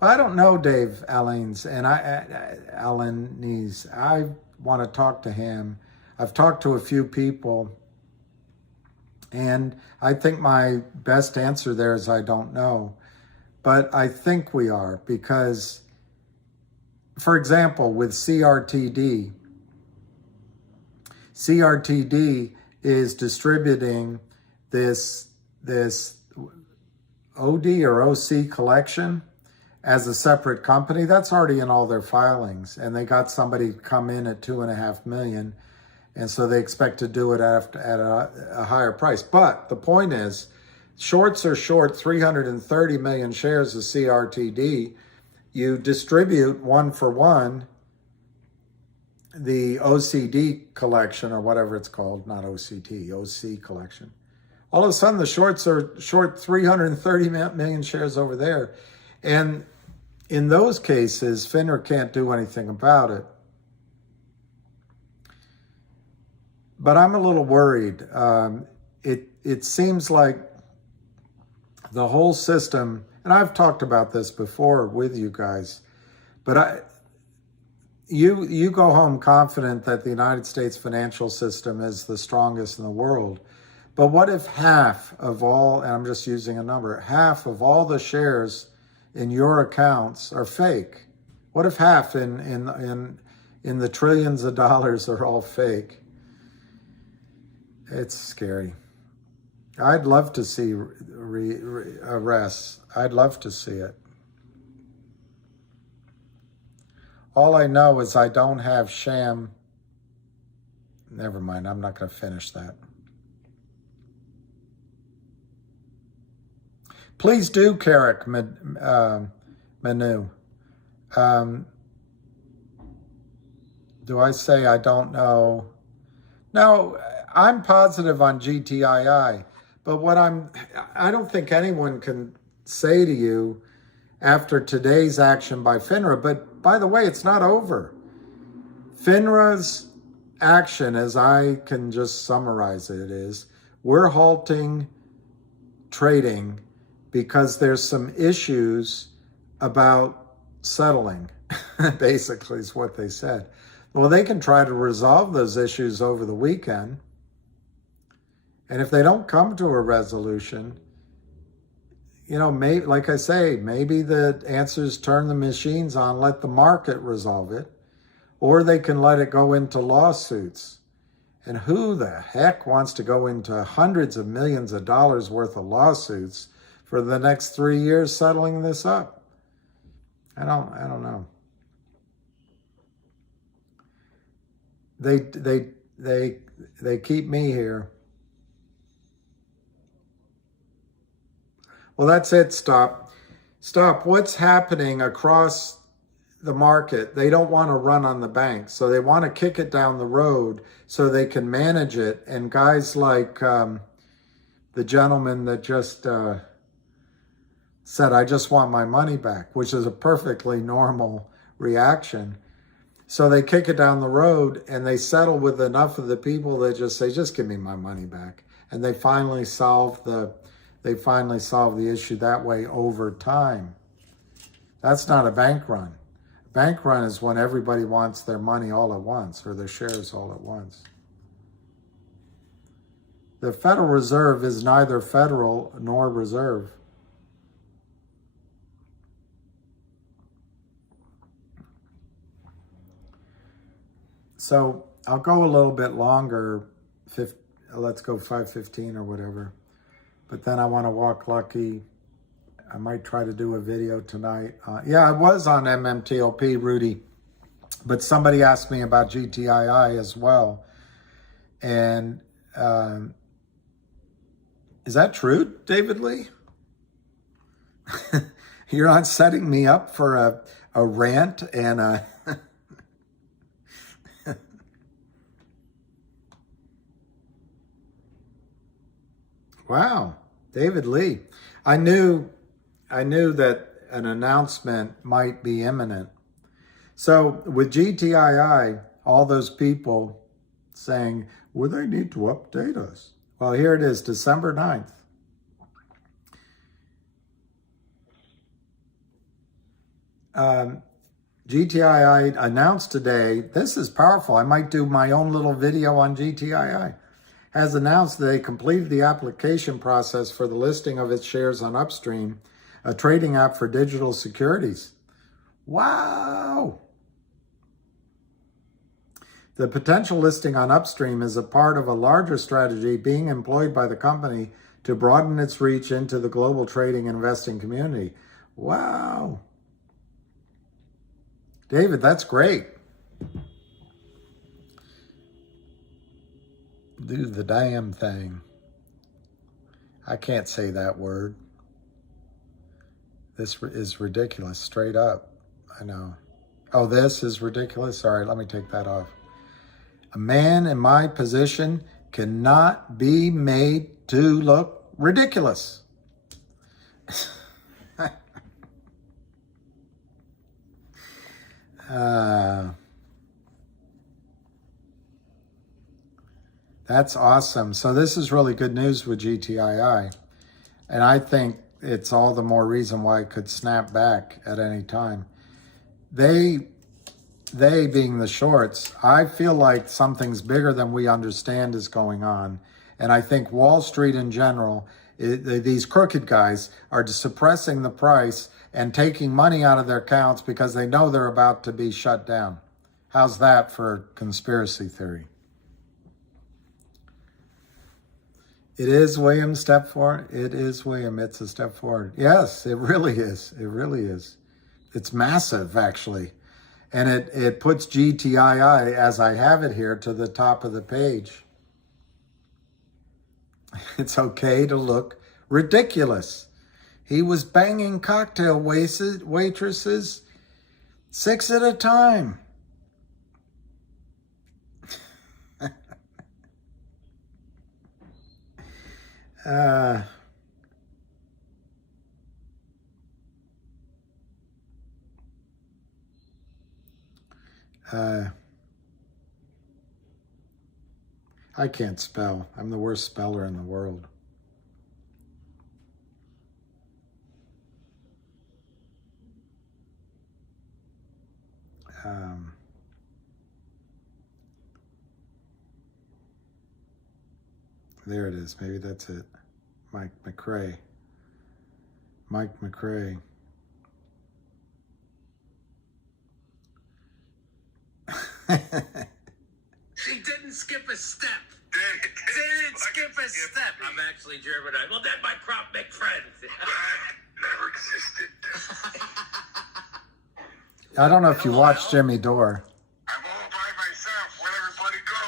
Well, I don't know Dave Allens, and Allenese. I want to talk to him. I've talked to a few people, and I think my best answer there is I don't know. But I think we are, because for example, with CRTD is distributing this OD or OC collection as a separate company. That's already in all their filings, and they got somebody come in at $2.5 million, and so they expect to do it at a higher price. But the point is, shorts are short 330 million shares of CRTD. You distribute one for one the OCD collection, or whatever it's called, not OCT, OC collection. All of a sudden, the shorts are short 330 million shares over there. And in those cases, Finra can't do anything about it. But I'm a little worried. It seems like the whole system, and I've talked about this before with you guys, but you go home confident that the United States financial system is the strongest in the world. But what if half of all, and I'm just using a number, half of all the shares in your accounts are fake? What if half in the trillions of dollars are all fake? It's scary. I'd love to see arrests. I'd love to see it. All I know is I don't have sham. Never mind, I'm not going to finish that. Please do, Carrick Manu. Do I say I don't know? No, I'm positive on GTII, but I don't think anyone can say to you after today's action by Finra, but by the way, it's not over. Finra's action, as I can just summarize it, is we're halting trading because there's some issues about settling, basically is what they said. Well, they can try to resolve those issues over the weekend. And if they don't come to a resolution, maybe, like I say, maybe the answer is turn the machines on, let the market resolve it, or they can let it go into lawsuits. And who the heck wants to go into hundreds of millions of dollars worth of lawsuits for the next 3 years settling this up? I don't know. They keep me here. Well, that's it. Stop. What's happening across the market? They don't want to run on the bank, so they want to kick it down the road so they can manage it. And guys like the gentleman that just said, I just want my money back, which is a perfectly normal reaction. So they kick it down the road and they settle with enough of the people that just say, just give me my money back. And they finally solve the issue that way over time. That's not a bank run. A bank run is when everybody wants their money all at once, or their shares all at once. The Federal Reserve is neither federal nor reserve. So I'll go a little bit longer, let's go 5:15 or whatever. But then I want to walk lucky. I might try to do a video tonight. Yeah, I was on MMTLP, Rudy. But somebody asked me about GTII as well. And is that true, David Lee? You're not setting me up for a rant and a... Wow, David Lee. I knew that an announcement might be imminent. So with GTII, all those people saying, well, they need to update us. Well, here it is, December 9th. GTII announced today, this is powerful. I might do my own little video on GTII. Has announced that they completed the application process for the listing of its shares on Upstream, a trading app for digital securities. Wow! The potential listing on Upstream is a part of a larger strategy being employed by the company to broaden its reach into the global trading and investing community. Wow. David, that's great. Do the damn thing. I can't say that word. This is ridiculous, straight up. I know. Oh, this is ridiculous? All right, let me take that off. A man in my position cannot be made to look ridiculous. That's awesome. So this is really good news with GTII. And I think it's all the more reason why it could snap back at any time. They being the shorts, I feel like something's bigger than we understand is going on. And I think Wall Street in general, these crooked guys are suppressing the price and taking money out of their accounts because they know they're about to be shut down. How's that for conspiracy theory? It is, William, step forward. It is, William. It's a step forward. Yes, it really is. It really is. It's massive, actually. And it puts GTII, as I have it here, to the top of the page. It's okay to look ridiculous. He was banging cocktail waitresses 6 at a time. I can't spell. I'm the worst speller in the world. There it is. Maybe that's it. Mike McRae. Mike McRae. He didn't skip a step. Didn't skip a step. I'm actually German. Well, that might crop make friends. Never existed. I don't know if you watched Jimmy Dore. I'm all by myself. Where'd everybody go?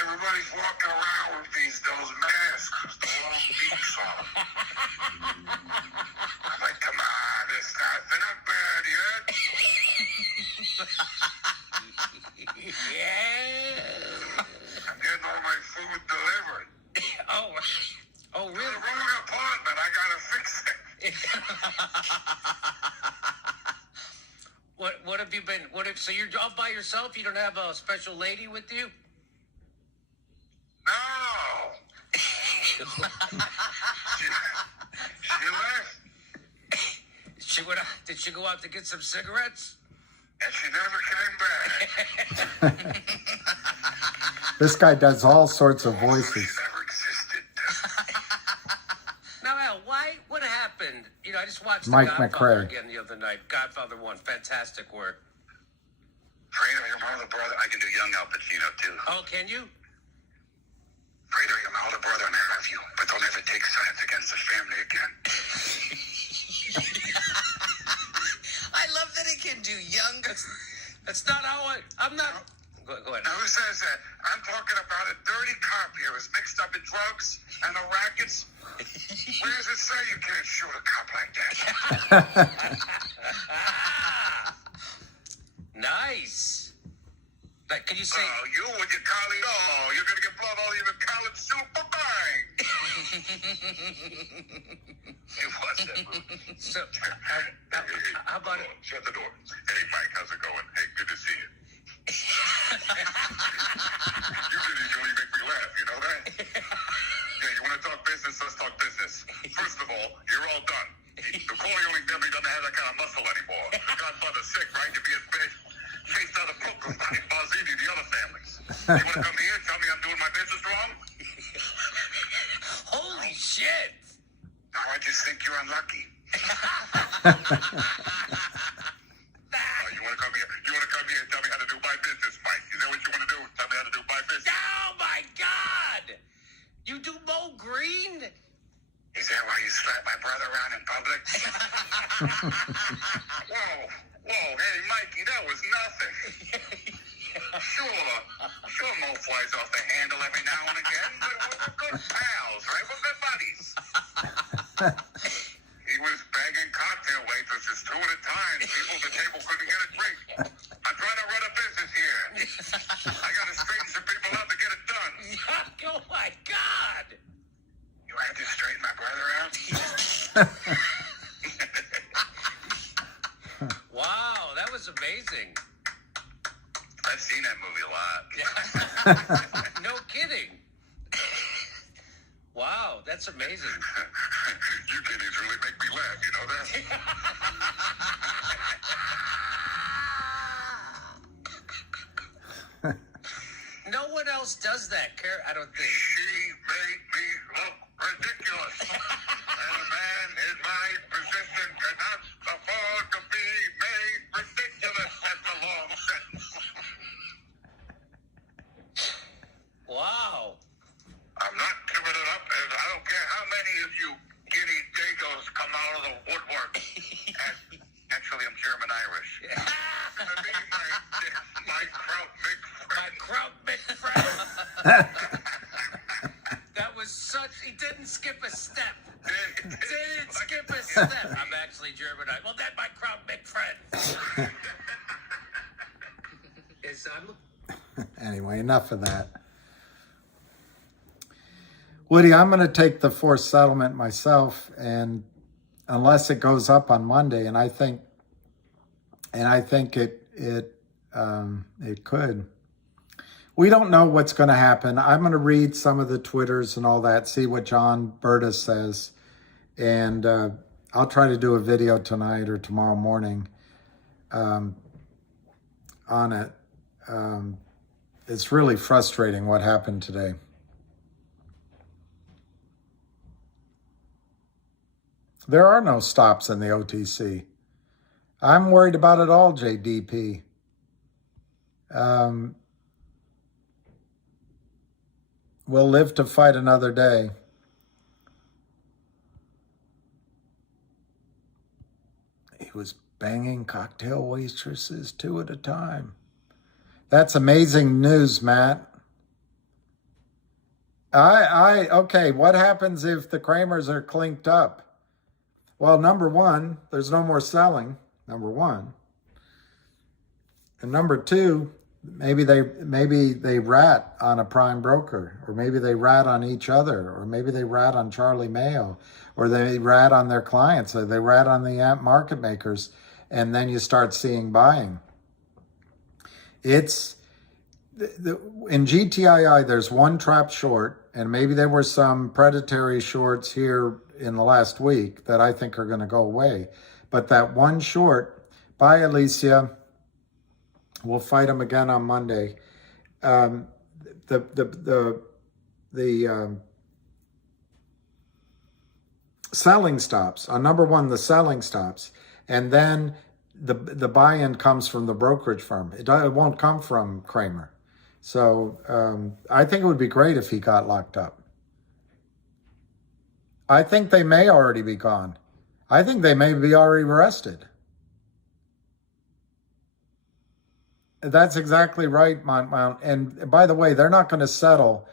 Everybody's walking around with those masks with the long beaks on them. I'm like, come on, they're not bad yet. Yeah. I'm getting all my food delivered. Oh, The really? wrong apartment. I gotta fix it. What have you been? So you're all by yourself? You don't have a special lady with you? No. She left. Did she go out to get some cigarettes? And she never came back. This guy does all sorts of voices. She never existed. Now, Al, what happened? You know, I just watched Mike The Godfather McRae. again the other night. Godfather 1, fantastic work. Fredo, your older brother. I can do young Al Pacino too. Oh, can you? Fredo, you're my older brother and I love you, but don't ever take sides against the family again. I love that he can do young. That's not how I'm not. Go ahead. Now, who says that? I'm talking about a dirty cop here who's mixed up in drugs and the rackets. Where does it say you can't shoot a cop like that? Nice. Like, can you say? Oh, you and your colleague. Oh, you're going to get blood all over your college super bang. You watch that movie. So, how about it? Shut the door. Hey, Mike, how's it going? Hey, good to see you. You really make me laugh, you know that? Yeah, you want to talk business? Let's talk business. First of all, you're all done. The Corleone family doesn't have that kind of muscle anymore. The Godfather's sick, right? You're being chased out of Brooklyn by Barzini, the other families. You want to come here and tell me I'm doing my business wrong? Holy shit! No, I just think you're unlucky. so green? Is that why you slap my brother around in public? Whoa, hey, Mikey, that was nothing. Sure, Mo flies off the handle every now and again, but we're good pals, right? We're good buddies. He was bagging cocktail waitresses 2 at a time. People at the table couldn't get a drink. I'm trying to run a business here. I gotta straighten some people out to get it done. Oh my God! You had to straighten my brother out? Wow, that was amazing. I've seen that movie a lot. No kidding. Wow, that's amazing. You kiddies really make me laugh, you know that? No one else does that, I don't think. She made me look ridiculous. And a man in my position cannot afford to be made ridiculous. That's a long sentence. Wow. I'm not giving it up, and I don't care how many of you guinea dagos come out of the woodwork. And actually, I'm German-Irish. Gonna be my Kraut big friend. My Kraut big friend. That was such. He didn't skip a step. Didn't skip a step. I'm actually German. Well, that's my Kraut big friend. Anyway, enough of that. Woody, I'm going to take the forced settlement myself, and unless it goes up on Monday, and I think it could. We don't know what's going to happen. I'm going to read some of the Twitters and all that, see what John Berta says, and I'll try to do a video tonight or tomorrow morning on it. It's really frustrating what happened today. There are no stops in the OTC. I'm worried about it all, JDP. We'll live to fight another day. He was banging cocktail waitresses 2 at a time. That's amazing news, Matt. Okay, what happens if the Kramers are clinked up? Well, number one, there's no more selling, number one. And number two, maybe they rat on a prime broker, or maybe they rat on each other, or maybe they rat on Charlie Mayo, or they rat on their clients, or they rat on the market makers, and then you start seeing buying. It's in GTII, there's one trap short, and maybe there were some predatory shorts here in the last week that I think are going to go away. But that one short, bye Alicia, we'll fight them again on Monday. The selling stops. On number one, the selling stops. And then the buy-in comes from the brokerage firm. It won't come from Kramer. So I think it would be great if he got locked up. I think they may already be gone. I think they may be already arrested. That's exactly right, Mount. And by the way, they're not going to settle.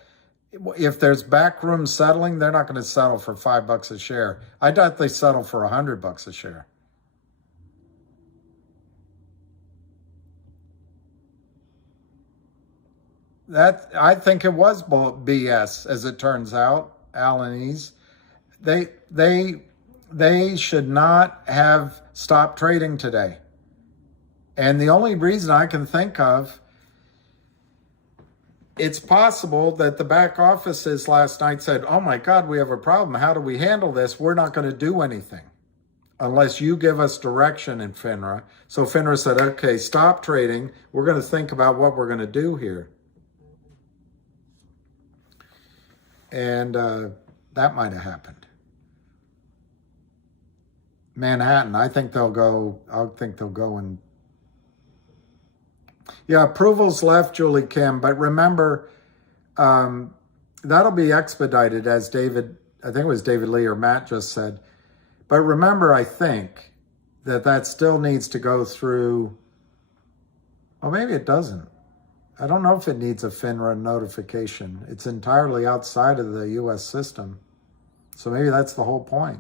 If there's backroom settling, they're not going to settle for $5 a share. I doubt they settle for $100 a share. That, I think it was BS, as it turns out, Alanese. They should not have stopped trading today. And the only reason I can think of, it's possible that the back offices last night said, oh my God, we have a problem. How do we handle this? We're not going to do anything unless you give us direction in Finra. So Finra said, okay, stop trading. We're going to think about what we're going to do here. And that might have happened. Manhattan, I think they'll go and... Yeah, approvals left, Julie Kim. But remember, that'll be expedited, as David, I think it was David Lee or Matt just said. But remember, I think that still needs to go through, well, maybe it doesn't. I don't know if it needs a Finra notification. It's entirely outside of the U.S. system. So maybe that's the whole point.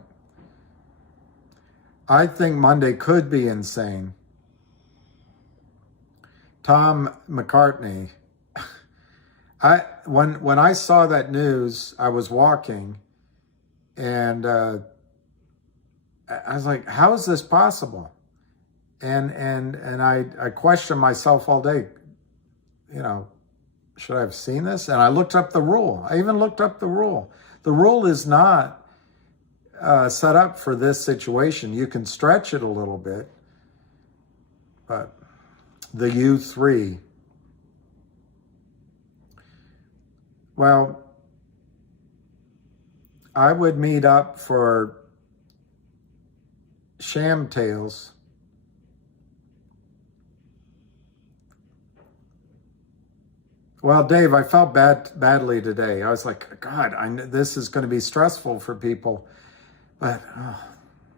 I think Monday could be insane. Tom McCartney, when I saw that news, I was walking, and I was like, how is this possible? And I questioned myself all day, you know, should I have seen this? And I looked up the rule. I even looked up the rule. The rule is not set up for this situation. You can stretch it a little bit, but the U3, well, I would meet up for sham tails. Well, Dave, I felt badly today. I was like, God, this is going to be stressful for people. But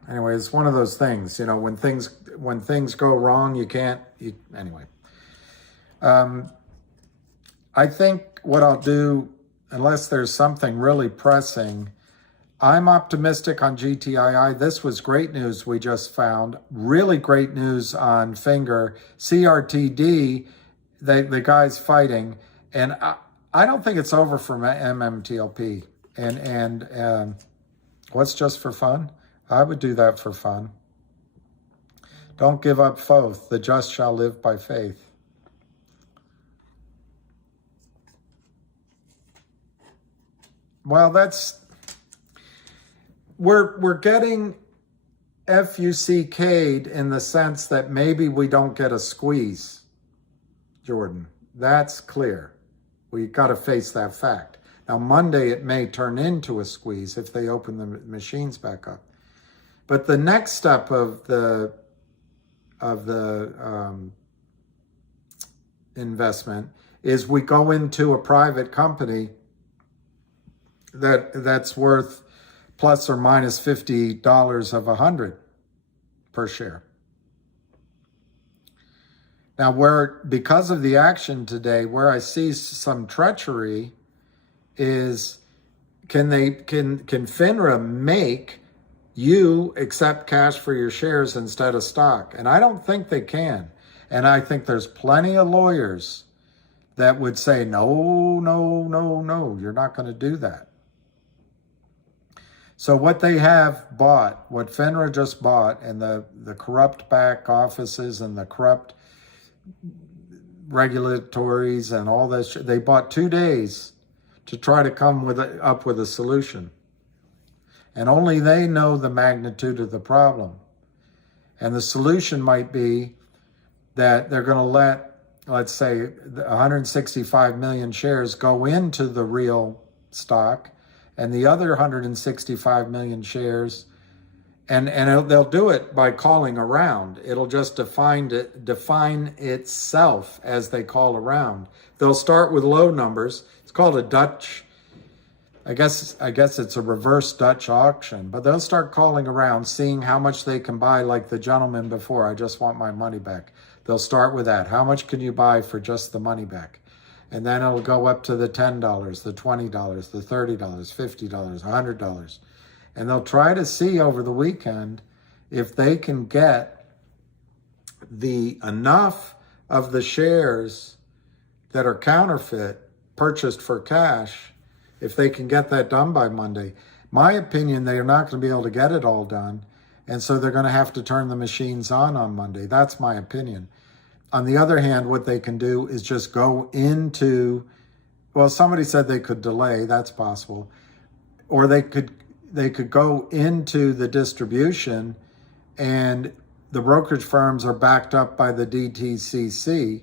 anyway, it's one of those things, you know, when things go wrong, anyway. I think what I'll do, unless there's something really pressing, I'm optimistic on GTII. This was great news we just found. Really great news on Finger. CRTD, the guy's fighting. And I don't think it's over for MMTLP. And what's just for fun? I would do that for fun. Don't give up faith. The just shall live by faith. Well, we're getting FUCK'd in the sense that maybe we don't get a squeeze, Jordan. That's clear. We got to face that fact. Now, Monday, it may turn into a squeeze if they open the machines back up. But the next step of the investment is we go into a private company that's worth plus or minus $50 of 100 per share. Now, because of the action today, where I see some treachery is, can Finra make you accept cash for your shares instead of stock? And I don't think they can. And I think there's plenty of lawyers that would say, no, you're not going to do that. So what they have bought, what Finra just bought, and the corrupt back offices and the corrupt regulatories and all this, they bought 2 days to try to come up with a solution. And only they know the magnitude of the problem. And the solution might be that they're going to let, let's say, 165 million shares go into the real stock, and the other 165 million shares, and they'll do it by calling around. It'll just define itself as they call around. They'll start with low numbers. It's called a Dutch, I guess it's a reverse Dutch auction, but they'll start calling around, seeing how much they can buy, like the gentleman before, I just want my money back. They'll start with that. How much can you buy for just the money back? And then it'll go up to the $10, the $20, the $30, $50, $100. And they'll try to see over the weekend if they can get enough of the shares that are counterfeit purchased for cash, if they can get that done by Monday. My opinion, they are not going to be able to get it all done. And so they're going to have to turn the machines on Monday. That's my opinion. On the other hand, what they can do is just go into, well, somebody said they could delay, that's possible. Or they could go into the distribution, and the brokerage firms are backed up by the DTCC,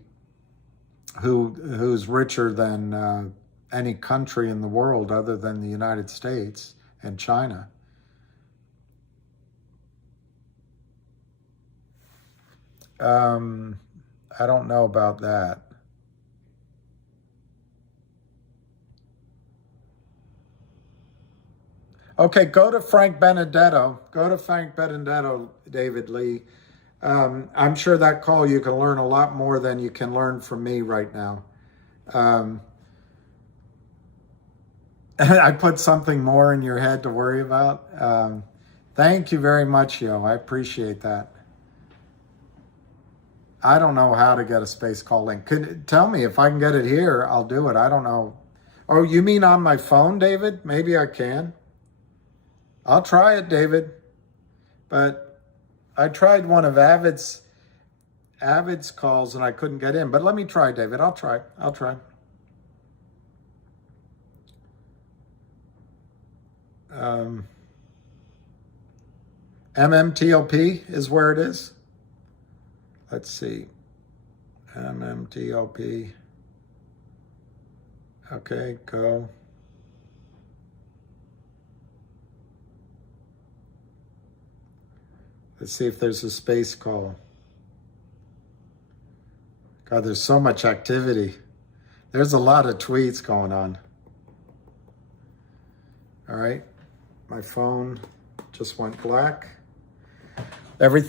who's richer than any country in the world other than the United States and China. I don't know about that. Okay, go to Frank Benedetto. Go to Frank Benedetto, David Lee. I'm sure that call you can learn a lot more than you can learn from me right now. I put something more in your head to worry about. Thank you very much, Yo. I appreciate that. I don't know how to get a space call link. Tell me if I can get it here, I'll do it. I don't know. Oh, you mean on my phone, David? Maybe I can. I'll try it, David. But I tried one of Avid's calls and I couldn't get in. But let me try, David. I'll try. MMTLP is where it is. Let's see. MMTLP. Okay, go. Let's see if there's a space call. God, there's so much activity. There's a lot of tweets going on. All right. My phone just went black. Everything